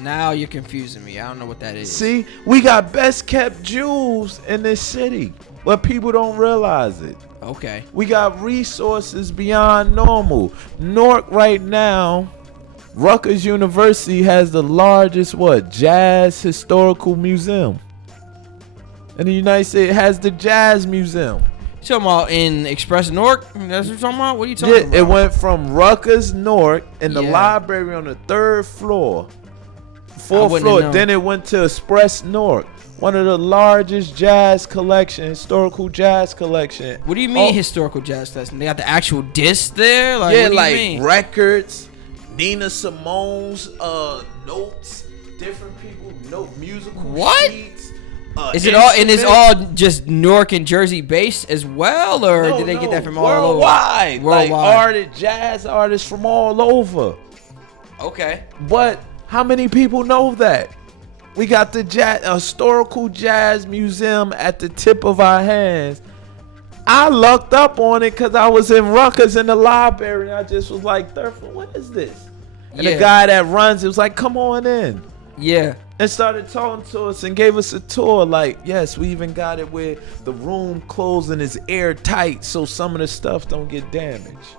Now you're confusing me. I don't know what that is. See, we got best kept jewels in this city, but people don't realize it. Okay. We got resources beyond normal. Newark right now, Rutgers University has the largest jazz historical museum. In the United States, it has the Jazz Museum. You talking about in Express Newark? That's what you're talking about? What are you talking about? It went from Rutgers Newark in the Yeah. library on the 3rd floor. I 4th wouldn't floor. have known. Then it went to Express Newark, one of the largest jazz collection, historical jazz collection. What do you mean historical jazz lesson? They got the actual disc there? Like, Yeah, what do like you mean? records, Nina Simone's notes, different people, musical What? sheets. Is it all and it's all just Newark and Jersey based as well, or did they get that from all over? Worldwide. Worldwide. Like jazz artists from all over. Okay. But how many people know that? We got the historical jazz museum at the tip of our hands. I lucked up on it because I was in Rutgers in the library. And I just was like, Thurford, what is this? And the guy that runs it was like, come on in. Yeah. And started talking to us and gave us a tour. Like, yes, we even got it where the room closing is airtight so some of the stuff don't get damaged.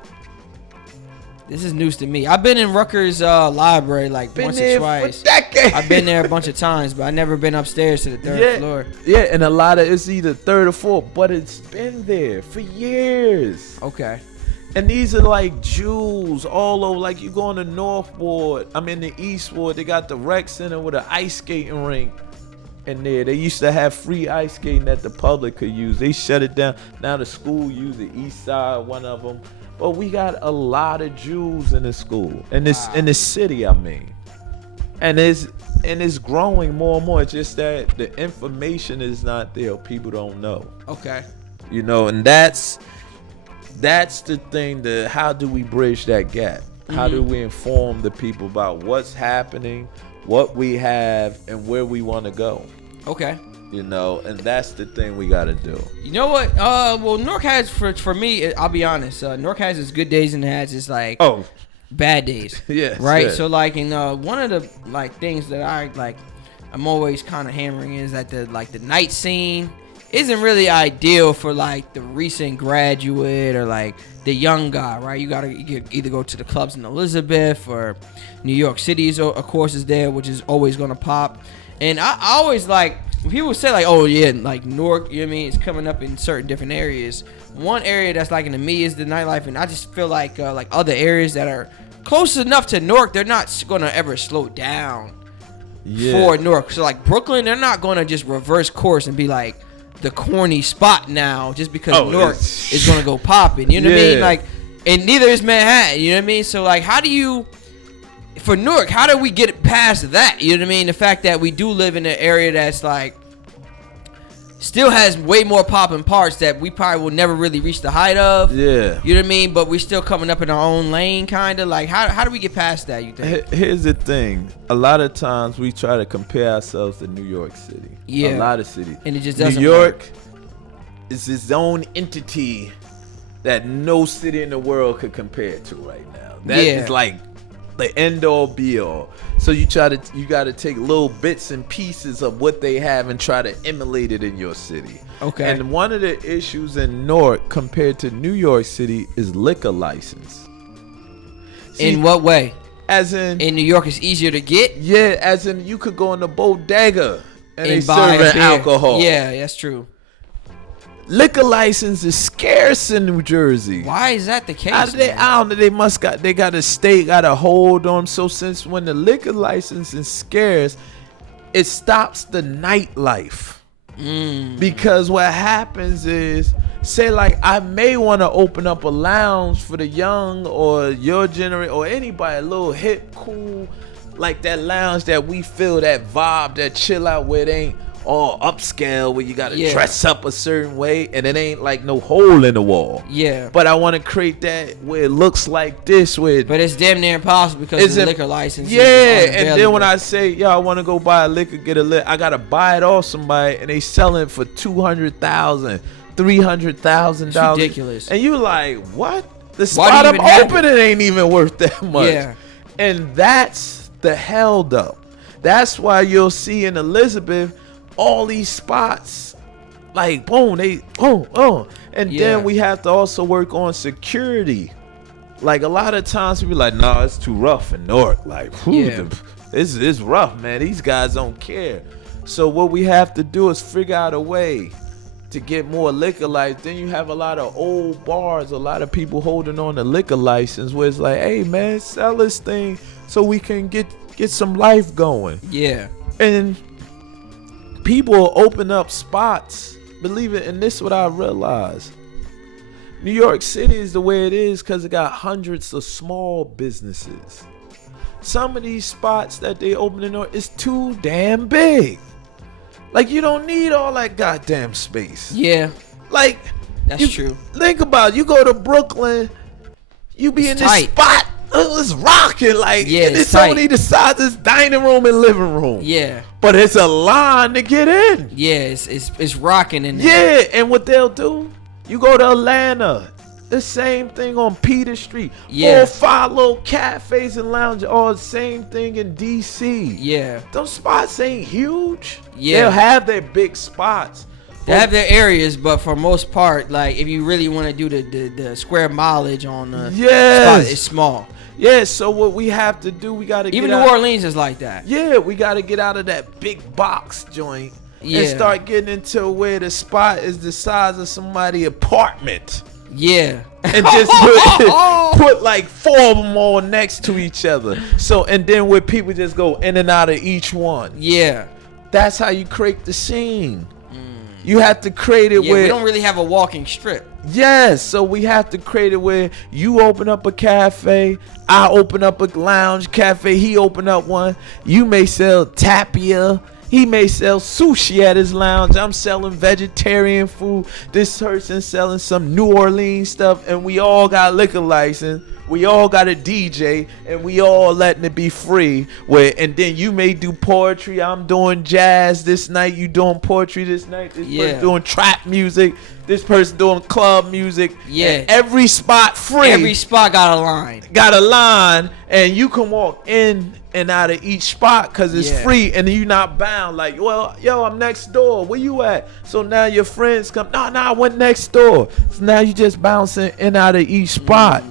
This is news to me. I've been in Rutgers library like Been once there or twice. for decades. I've been there a bunch of times, but I never been upstairs to the third floor. Yeah, and a lot of it's either 3rd or 4th, but it's been there for years. Okay. And these are like jewels all over. Like you go on the North Ward, I'm in the East Ward. They got the rec center with an ice skating rink. in there. They used to have free ice skating that the public could use. They shut it down. Now the school use the East Side, one of them. But we got a lot of Jews in the school, in this city. I mean, and it's growing more and more. It's just that the information is not there. People don't know. Okay. You know, and that's the thing. How do we bridge that gap? How do we inform the people about what's happening, what we have, and where we want to go? Okay. You know, and that's the thing we got to do. You know what? Well, Newark has, for me, I'll be honest, Newark has its good days and it has its, like, bad days. Yes. Right? Yes. So, like, one of the, like, things that I'm always kind of hammering is that the night scene isn't really ideal for, like, the recent graduate or, like, the young guy, right? You either go to the clubs in Elizabeth or New York City, of course, is there, which is always going to pop. And I always, like, when people say, like, oh, yeah, like, Newark, you know what I mean, it's coming up in certain different areas. One area that's, like, into me is the nightlife, and I just feel like other areas that are close enough to Newark, they're not going to ever slow down for Newark. So, like, Brooklyn, they're not going to just reverse course and be, like, the corny spot now just because Newark is going to go popping. You know what I mean? Like, and neither is Manhattan. You know what I mean? So, like, for Newark, how do we get past that? You know what I mean? The fact that we do live in an area that's, like, still has way more popping parts that we probably will never really reach the height of. Yeah. You know what I mean? But we're still coming up in our own lane, kind of. Like, how do we get past that, you think? Here's the thing. A lot of times we try to compare ourselves to New York City. Yeah. A lot of cities. And it just doesn't New York work. is its own entity that no city in the world could compare to right now. That is like the end all be all. So you got to take little bits and pieces of what they have and try to emulate it in your city. Okay. And one of the issues in Newark compared to New York City is liquor license. See, in what way? As in New York it's easier to get? Yeah, as in you could go in the bodega and they buy serving alcohol. Yeah, that's true. Liquor license is scarce in New Jersey. Why is that the case? I don't know. They got a state got a hold on them. So since when the liquor license is scarce, it stops the nightlife. Because what happens is, say like I may want to open up a lounge for the young or your generation or anybody, a little hip, cool, like that lounge that we feel that vibe, that chill out where it ain't all upscale where you gotta dress up a certain way and it ain't like no hole in the wall. Yeah. But I want to create that where it looks like this. But it's damn near impossible because of the liquor license. Yeah. And then when I say, yo, I want to go buy a liquor, get a liquor, I gotta buy it off somebody and they selling it for $200,000, $300,000. Ridiculous. And you like, what? The spot I'm opening ain't even worth that much. Yeah. And that's the held up. That's why you'll see in Elizabeth all these spots, like boom, and then we have to also work on security. Like a lot of times we be like, nah, it's too rough in Newark. Like, it's rough, man. These guys don't care. So what we have to do is figure out a way to get more liquor license. Then you have a lot of old bars, a lot of people holding on to liquor license where it's like, hey man, sell this thing so we can get some life going. Yeah. And people will open up spots, believe it, and this is what I realized. New York City is the way it is because it got hundreds of small businesses. Some of these spots that they open in North is too damn big. Like, you don't need all that goddamn space. Yeah. Like, that's true. Think about it. You go to Brooklyn, you be in this spot. It's rocking, like, and it's only the size of this dining room and living room. Yeah. But it's a line to get in. Yeah, it's rocking in there. Yeah, and what they'll do, you go to Atlanta, the same thing on Peter Street. Yeah. 4 or 5 little cafes and lounges, all the same thing in DC. Yeah. Those spots ain't huge. Yeah. They'll have their big spots. They have their areas, but for most part, like, if you really want to do the square mileage on the spot, it's small. Yeah, so what we have to do, we got to even New Orleans is like that. Yeah, we got to get out of that big box joint and start getting into where the spot is the size of somebody's apartment. Yeah. And just put like 4 of them all next to each other. So, and then where people just go in and out of each one. Yeah. That's how you create the scene. You have to create it where we don't really have a walking strip. Yes, so we have to create it where you open up a cafe, I open up a lounge cafe, he open up one. You may sell tapia, he may sell sushi at his lounge. I'm selling vegetarian food. This person selling some New Orleans stuff, and we all got liquor license. We all got a DJ, and we all letting it be free. And then you may do poetry. I'm doing jazz this night. You doing poetry this night. This person doing trap music. This person doing club music. Yeah. And every spot free. Every spot got a line. Got a line, and you can walk in and out of each spot because it's free, and you not bound. Like, well, yo, I'm next door. Where you at? So now your friends come. No, I went next door. So now you just bouncing in and out of each spot.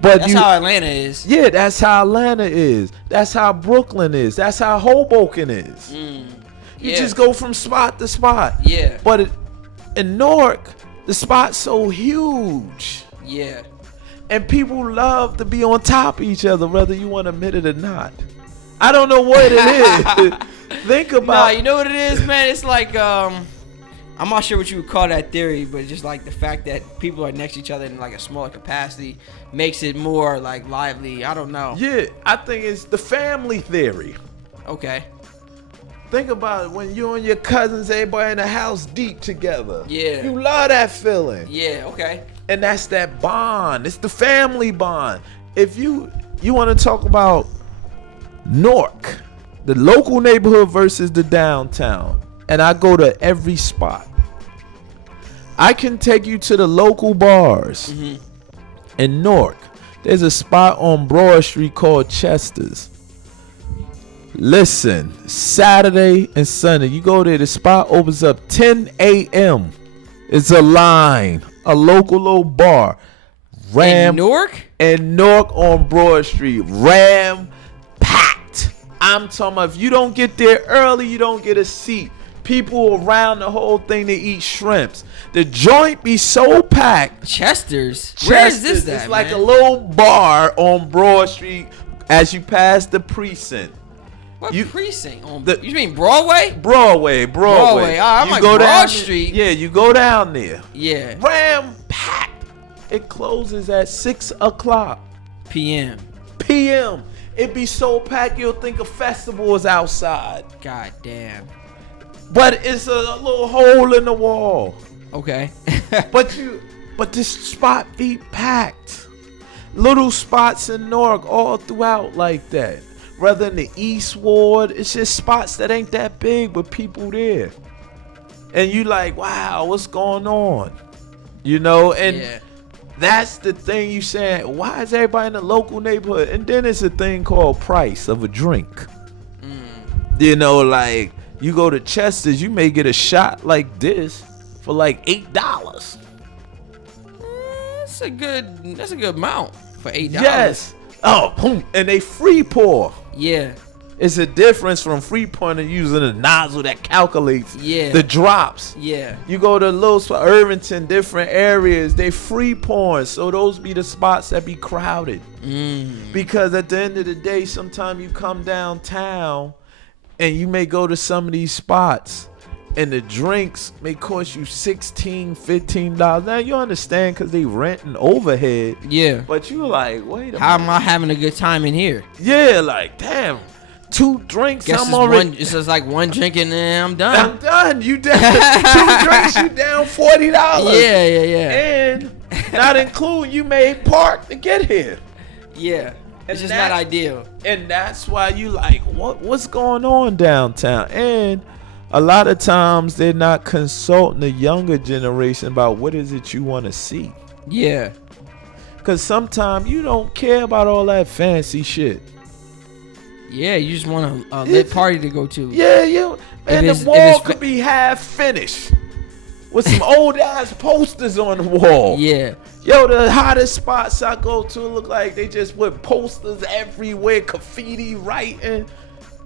But that's how Atlanta is. Yeah, that's how Atlanta is. That's how Brooklyn is. That's how Hoboken is. You just go from spot to spot. Yeah. But in Newark, the spot's so huge. Yeah. And people love to be on top of each other, whether you want to admit it or not. I don't know what it is. Think about. Nah, you know what it is, man? It's like I'm not sure what you would call that theory, but just like the fact that people are next to each other in like a smaller capacity makes it more like lively. I don't know. Yeah, I think it's the family theory. Okay. Think about it, when you and your cousins, everybody in the house deep together. Yeah. You love that feeling. Yeah, okay. And that's that bond. It's the family bond. If you want to talk about Newark, the local neighborhood versus the downtown, and I go to every spot, I can take you to the local bars in Newark. There's a spot on Broad Street called Chester's. Listen, Saturday and Sunday, you go there, the spot opens up 10 a.m. It's a line, a local little bar. In Newark? In Newark on Broad Street. Ram packed. I'm talking about if you don't get there early, you don't get a seat. People around the whole thing, they eat shrimps. The joint be so packed. Chester's? Where is this at, It's like a little bar on Broad Street as you pass the precinct. What precinct? You mean Broadway? Broadway. I'm like Broad Street. Yeah, you go down there. Yeah. Ram packed. It closes at 6 o'clock. PM. It be so packed you'll think a festival is outside. God damn. But it's a little hole in the wall. Okay. but this spot be packed. Little spots in Newark all throughout like that. Rather in the East Ward, it's just spots that ain't that big, but people there. And you like, wow, what's going on? You know, and that's the thing you saying, why is everybody in the local neighborhood? And then it's a thing called price of a drink. You know, like, you go to Chester's, you may get a shot like this for like $8. That's a good amount for $8. Yes. Oh, boom. And they free pour. Yeah. It's a difference from free pouring and using a nozzle that calculates the drops. Yeah. You go to Los Irvington, different areas, they free pouring. So those be the spots that be crowded. Because at the end of the day, sometimes you come downtown and you may go to some of these spots and the drinks may cost you $16, $15. Now you understand because they rent and overhead. Yeah. But you like, wait a minute. How am I having a good time in here? Yeah, like, damn. 2 drinks, Guess I'm already. It's just like one drink and then I'm done. I'm done. You down 2 drinks, you down $40. Yeah. And not including you made park to get here. Yeah. It's just not ideal. And that's why you like, what's going on downtown? And a lot of times they're not consulting the younger generation about what is it you want to see. Yeah. Because sometimes you don't care about all that fancy shit. Yeah, you just want a lit party to go to. Yeah. And the wall could be half finished with some old ass posters on the wall. Yeah. Yo, the hottest spots I go to look like they just put posters everywhere, graffiti writing,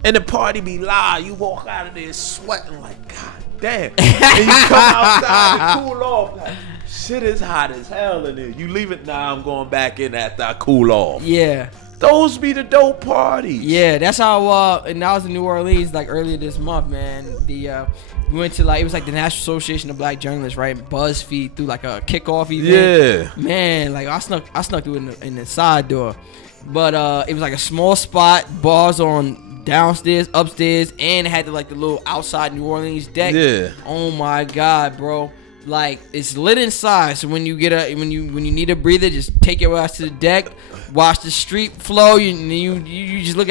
and the party be live. You walk out of there sweating like, God damn. And you come outside and cool off like, shit is hot as hell in here. You leave it, nah, I'm going back in after I cool off. Yeah. Those be the dope parties. Yeah, that's how. And I was in New Orleans like earlier this month, man. We went to it was like the National Association of Black Journalists, right? BuzzFeed through like a kickoff event. Yeah. Man, like I snuck through in the side door, but it was like a small spot, bars on downstairs, upstairs, and it had the little outside New Orleans deck. Yeah. Oh my God, bro. Like it's lit inside, so when you when you need a breather, just take your ass to the deck, watch the street flow. You just look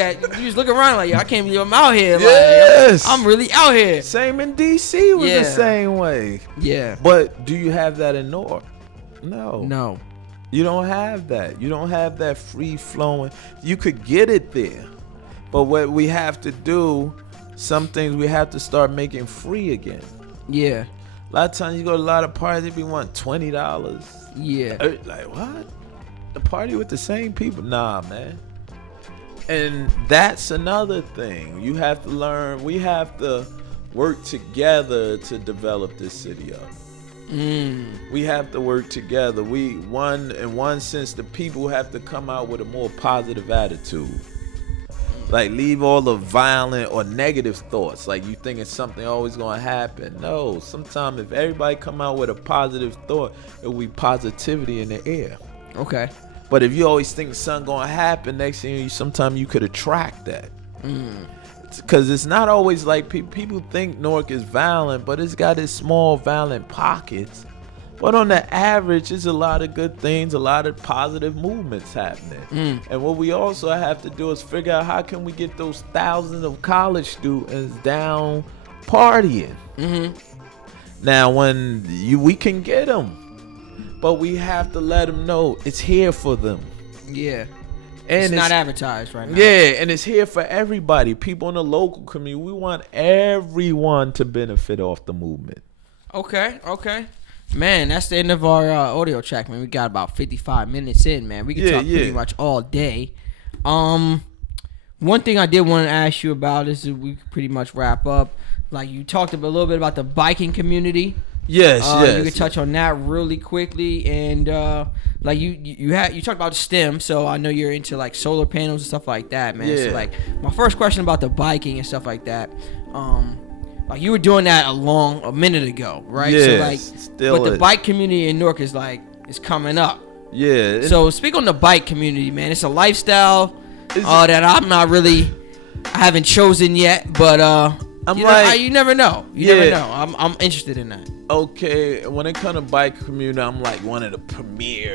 around like, yo, I can't believe I'm out here. Yes. Like, I'm really out here. Same in DC was the same way. Yeah. But do you have that in Newark? No. No. You don't have that. You don't have that free flowing. You could get it there, but what we have to do, some things we have to start making free again. Yeah. A lot of times you go to a lot of parties, they be want $20. Yeah. Like, what? The party with the same people? Nah, man. And that's another thing. You have to learn. We have to work together to develop this city up. We have to work together. In one sense, the people have to come out with a more positive attitude. Like, leave all the violent or negative thoughts. Like, you thinking something always going to happen. No, sometimes if everybody come out with a positive thought, it will be positivity in the air. Okay. But if you always think something going to happen, next thing sometimes you could attract that. Because it's not always like people think Newark is violent, but it's got its small violent pockets. But on the average, there's a lot of good things, a lot of positive movements happening. And what we also have to do is figure out how can we get those thousands of college students down partying. Now, we can get them, but we have to let them know it's here for them. Yeah. And it's not advertised right now. Yeah, and it's here for everybody. People in the local community. We want everyone to benefit off the movement. Okay. Man, that's the end of our audio track, man. We got about 55 minutes in, man. We can talk pretty much all day. One thing I did want to ask you about is that we pretty much wrap up. Like, you talked a little bit about the biking community. Yes. You could touch on that really quickly, and like you talked about STEM, so I know you're into like solar panels and stuff like that, man. Yeah. So like my first question about the biking and stuff like that, like you were doing that a minute ago, right? Yes, but the bike community in Newark is coming up. Yeah. So speak on the bike community, man. It's a lifestyle that I haven't chosen yet, but you never know. You never know. I'm interested in that. Okay, when it comes to bike community, I'm like one of the premier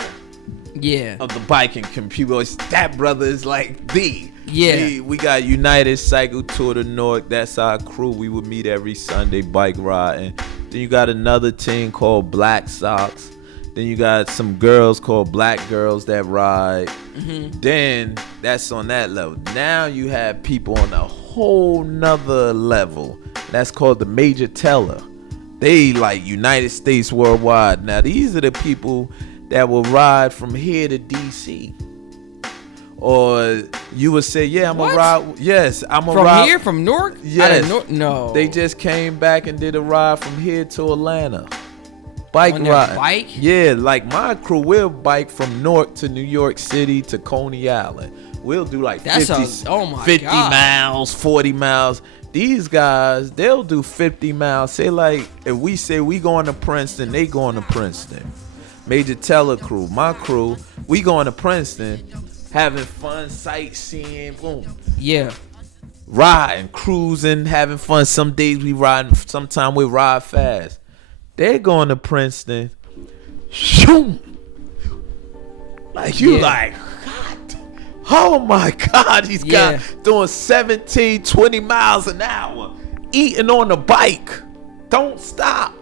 of the biking community. That brother is like the. Yeah. We got United Cycle Tour de Newark. That's our crew. We would meet every Sunday bike riding. Then you got another team called Black Sox. Then you got some girls called Black Girls that ride. Then that's on that level. Now you have people on a whole nother level. That's called the Major Teller. They like United States Worldwide. Now these are the people that will ride from here to DC. Or you would say, yeah, I'm gonna ride. Yes, I'm gonna ride. From here, from Newark? Yes. No. They just came back and did a ride from here to Atlanta. Bike on ride. Their bike? Yeah, like my crew will bike from Newark to New York City to Coney Island. We'll do like 50 miles, 40 miles. These guys, they'll do 50 miles. Say like, if we say we going to Princeton, they going to Princeton. Major Teller crew, my crew, we going to Princeton, having fun, sightseeing, boom. Yeah. Riding, cruising, having fun. Some days we riding, sometimes we ride fast. They're going to Princeton. Shoom. Like you like, God. Oh my God, he's got doing 17, 20 miles an hour. Eating on the bike. Don't stop.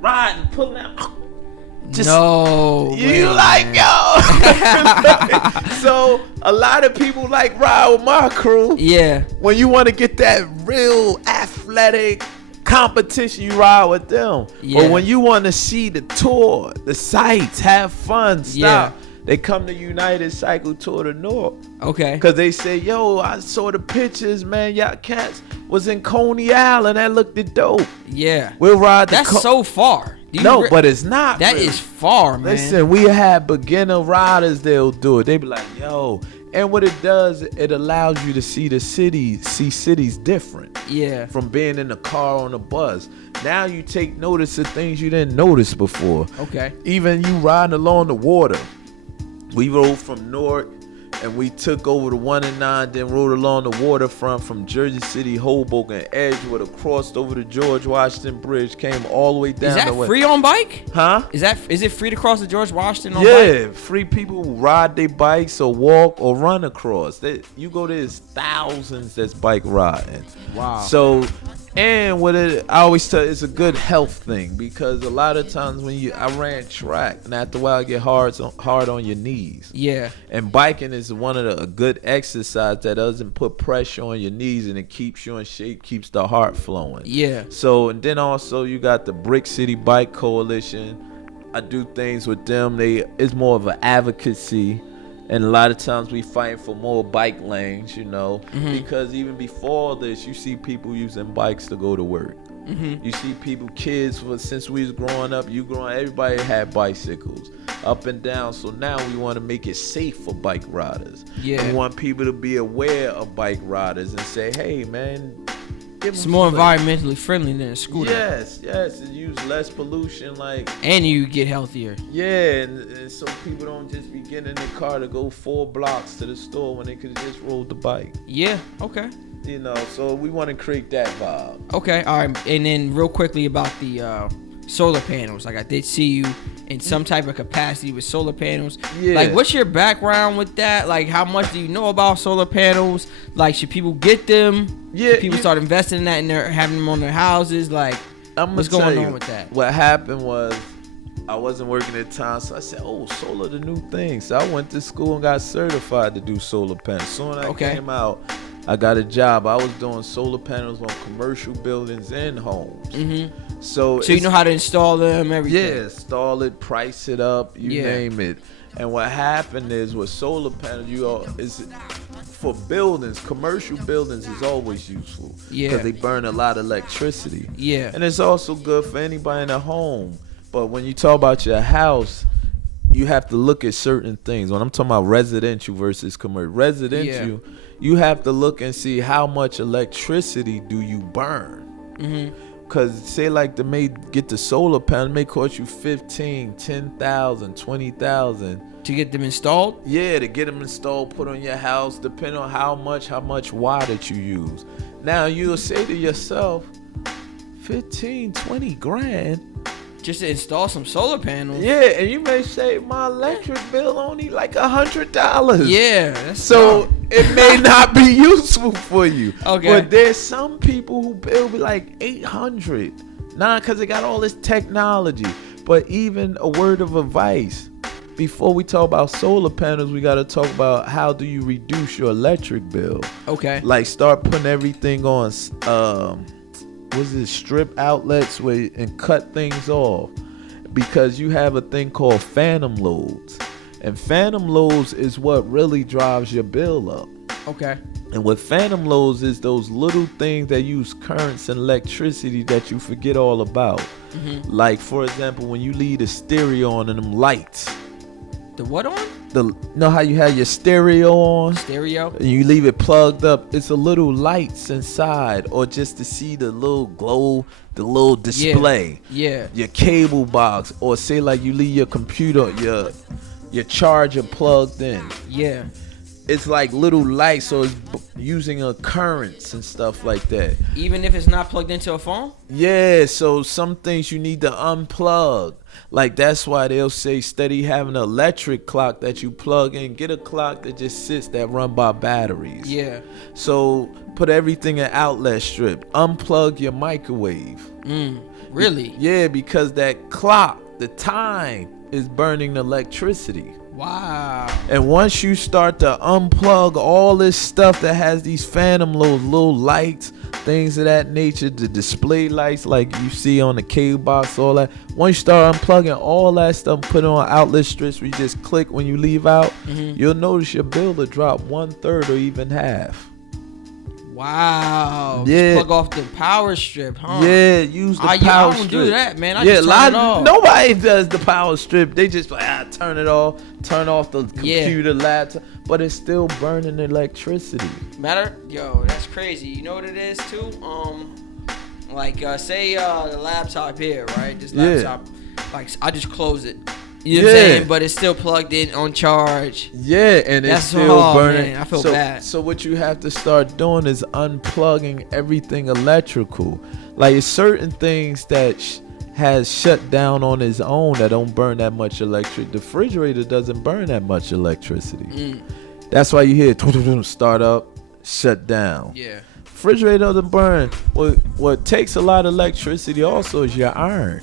Riding, pulling out. Just, no. You like, yo. So a lot of people like ride with my crew. Yeah. When you want to get that real athletic competition, you ride with them. Yeah. But when you want to see the tour, the sights, have fun, stop. They come to United Cycle Tour de Newark. Okay. Because they say, yo, I saw the pictures, man. Y'all cats was in Coney Island. That looked dope. Yeah. We'll ride That's so far. No, but it's not. That really. is far, man. Listen, we had beginner riders. They'll do it. They be like, yo. And what it does, it allows you to see cities different. Yeah. From being in the car on the bus. Now you take notice of things you didn't notice before. Okay. Even you riding along the water. We rode from Newark and we took over the 1 and 9, then rode along the waterfront from Jersey City, Hoboken, Edgewood, crossed over the George Washington Bridge, came all the way down. Is that free on bike? Huh? Is it free to cross the George Washington on bike? Yeah, free people who ride their bikes or walk or run across. You go there's thousands that's bike riding. Wow. So, and what I always tell, it's a good health thing because a lot of times I ran track and after a while I get hard on your knees. Yeah. And biking is one of a good exercise that doesn't put pressure on your knees and it keeps you in shape, keeps the heart flowing. Yeah. So, and then also you got the Brick City Bike Coalition. I do things with them. It's more of an advocacy. And a lot of times we fight for more bike lanes, because even before this, you see people using bikes to go to work. Mm-hmm. You see kids, since we was growing up, everybody had bicycles up and down. So now we want to make it safe for bike riders. Yeah. We want people to be aware of bike riders and say, hey, man, it's more environmentally friendly than a scooter. Yes, it uses less pollution, and you get healthier. Yeah, and so people don't just be getting in the car to go 4 blocks to the store when they could have just rode the bike. Yeah, okay. So we want to create that vibe. Okay, all right. And then real quickly about the solar panels. I did see you in some type of capacity with solar panels. Yeah. What's your background with that? How much do you know about solar panels? Should people get them? Yeah. Should people start investing in that and they're having them on their houses? What's going on with that? What happened was I wasn't working at the time, so I said, solar the new thing. So I went to school and got certified to do solar panels. Soon as I came out, I got a job. I was doing solar panels on commercial buildings and homes. Mm-hmm. So you know how to install them, everything? Yeah, install it, price it up, you name it. And what happened is with solar panels, is for buildings, commercial buildings is always useful. Yeah. Because they burn a lot of electricity. Yeah. And it's also good for anybody in a home. But when you talk about your house, you have to look at certain things. When I'm talking about residential versus commercial, you have to look and see how much electricity do you burn. Mm-hmm. Because say get the solar panel, it may cost you $15,000, $10,000, $20,000. To get them installed? Yeah, to get them installed, put on your house, depending on how much water that you use. Now you'll say to yourself, 15, 20 grand. Just to install some solar panels. Yeah, and you may say my electric bill only $100. Yeah. So it may not be useful for you. Okay. But there's some people who bill be $800. Because they got all this technology. But even a word of advice. Before we talk about solar panels, we got to talk about how do you reduce your electric bill. Okay. Start putting everything on strip outlets and cut things off, because you have a thing called phantom loads, and phantom loads is what really drives your bill up. Okay. And what phantom loads is those little things that use currents and electricity that you forget all about. Mm-hmm. For example, when you leave the stereo on and them lights. The what on? Know how you have your stereo on? Stereo? And you leave it plugged up. It's a little lights inside, or just to see the little glow, the little display. Yeah. Your cable box, or say you leave your computer, your charger plugged in. Yeah. It's little lights, so it's using a currents and stuff like that. Even if it's not plugged into a phone? Yeah, so some things you need to unplug. That's why they'll say steady having an electric clock that you plug in. Get a clock that just sits that run by batteries. Yeah. So put everything in outlet strip. Unplug your microwave. Really? Yeah, because that clock, the time, is burning electricity. Wow. And once you start to unplug all this stuff that has these phantom loads, little lights, things of that nature, the display lights like you see on the cable box, all that. Once you start unplugging all that stuff, put it on outlet strips where you just click when you leave out, you'll notice your bill will drop 1/3 or even half. Wow. Yeah. Just plug off the power strip, huh? Yeah, use the power strip. I don't do that, man. I just turn it off. Nobody does the power strip. They just like, turn it off, turn off the computer, laptop, but it's still burning electricity. Yo, that's crazy. You know what it is too? Say the laptop here, right? This laptop, I just close it. You know what I'm saying? But it's still plugged in on charge. Yeah, and it's still burning. Man, I feel bad. So what you have to start doing is unplugging everything electrical. Like it's certain things that has shut down on its own that don't burn that much electricity. The refrigerator doesn't burn that much electricity. That's why you hear start up, shut down. Yeah. Refrigerator doesn't burn. What takes a lot of electricity also is your iron.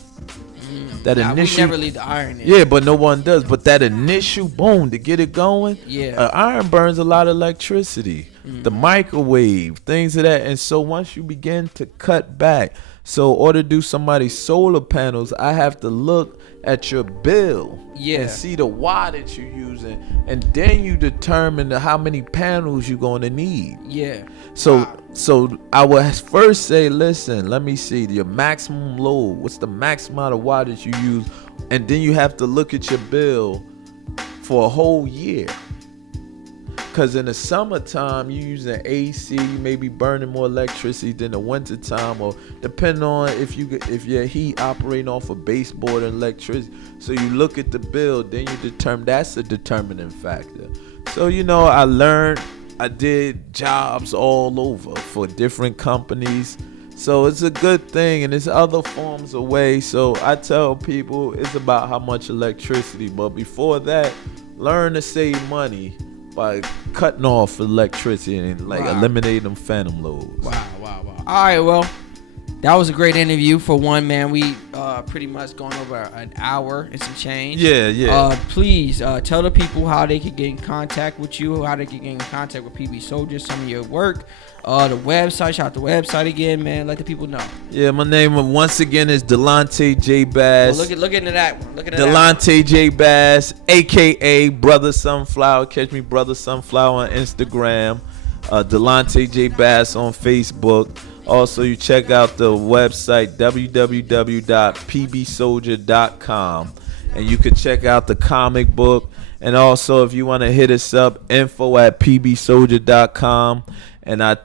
We never leave the iron in. Yeah, but no one does. But that initial boom to get it going, yeah, iron burns a lot of electricity. The microwave, things of that. And so once you begin to cut back, so in order to do somebody's solar panels, I have to look at your bill and see the wattage you're using, and then you determine how many panels you're going to need. Yeah. So I would first say, listen, let me see your maximum load. What's the maximum amount of wattage you use? And then you have to look at your bill for a whole year. Because in the summertime, you're using AC, you may be burning more electricity than the wintertime, or depending on if your heat operating off of baseboard and electricity. So you look at the bill, then you determine, that's a determining factor. So, I did jobs all over for different companies. So it's a good thing, and there's other forms of ways. So I tell people it's about how much electricity. But before that, learn to save money by cutting off electricity and eliminating them phantom loads. Wow. All right, well, that was a great interview for one, man. We pretty much going over an hour and some change. Yeah. Please tell the people how they can get in contact with you, how they can get in contact with PB Soldier, some of your work. The website, shout out the website again, man. Let the people know. Yeah, my name once again is Delonte J. Bass. Well, look into that one. Delonte J. Bass, aka Brother Sunflower. Catch me, Brother Sunflower, on Instagram. Delonte J. Bass on Facebook. Also, you check out the website www.pbsoldier.com, and you can check out the comic book. And also, if you want to hit us up, info@pbsoldier.com. And I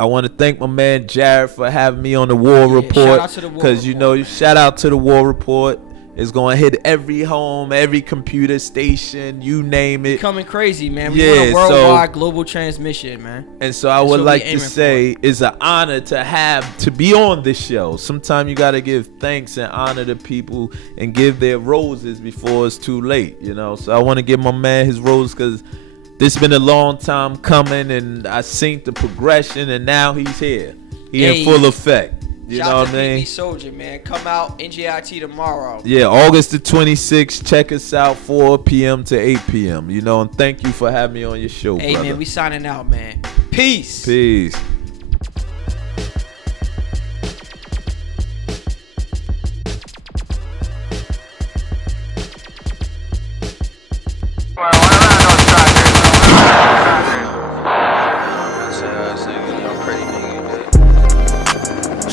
want to thank my man Jared for having me on the War Report. Shout out to the War Report. Because shout out to the War Report. It's going to hit every home, every computer station, you name it. Coming crazy, man. We want a worldwide global transmission, man. And so I would like to say it's an honor to be on this show. Sometimes you got to give thanks and honor to people and give their roses before it's too late, So I want to give my man his roses because this has been a long time coming, and I seen the progression, and now he's here. In full effect. You know what I mean? PB Soldier, man. Come out, NJIT tomorrow. Yeah, August the 26th. Check us out, 4 p.m. to 8 p.m. And thank you for having me on your show, brother. Man, we signing out, man. Peace.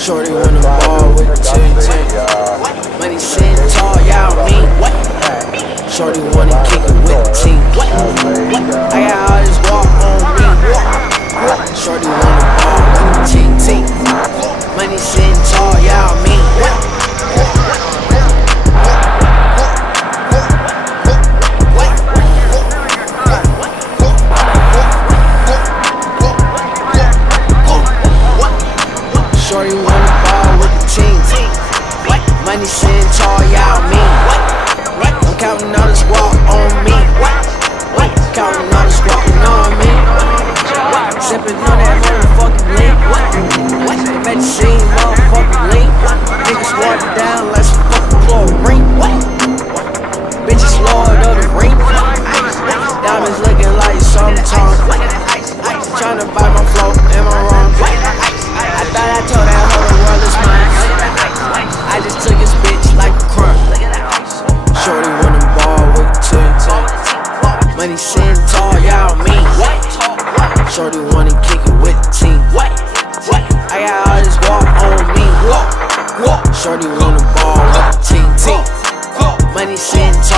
Shorty wanna ball with the ting. Money sitting tall, y'all mean what? Shorty wanna kick it with the team. I got all this walk on me. Shorty wanna ball with the ting. Money sitting tall, y'all mean what? Shorty wanna ball with the team. Money sitting tall, y'all mean. I'm counting all the squad on me. Counting all the squad, you know what I mean? Sipping on that motherfucking lean. Bet you seen motherfucking lean. Niggas Money sitting tall.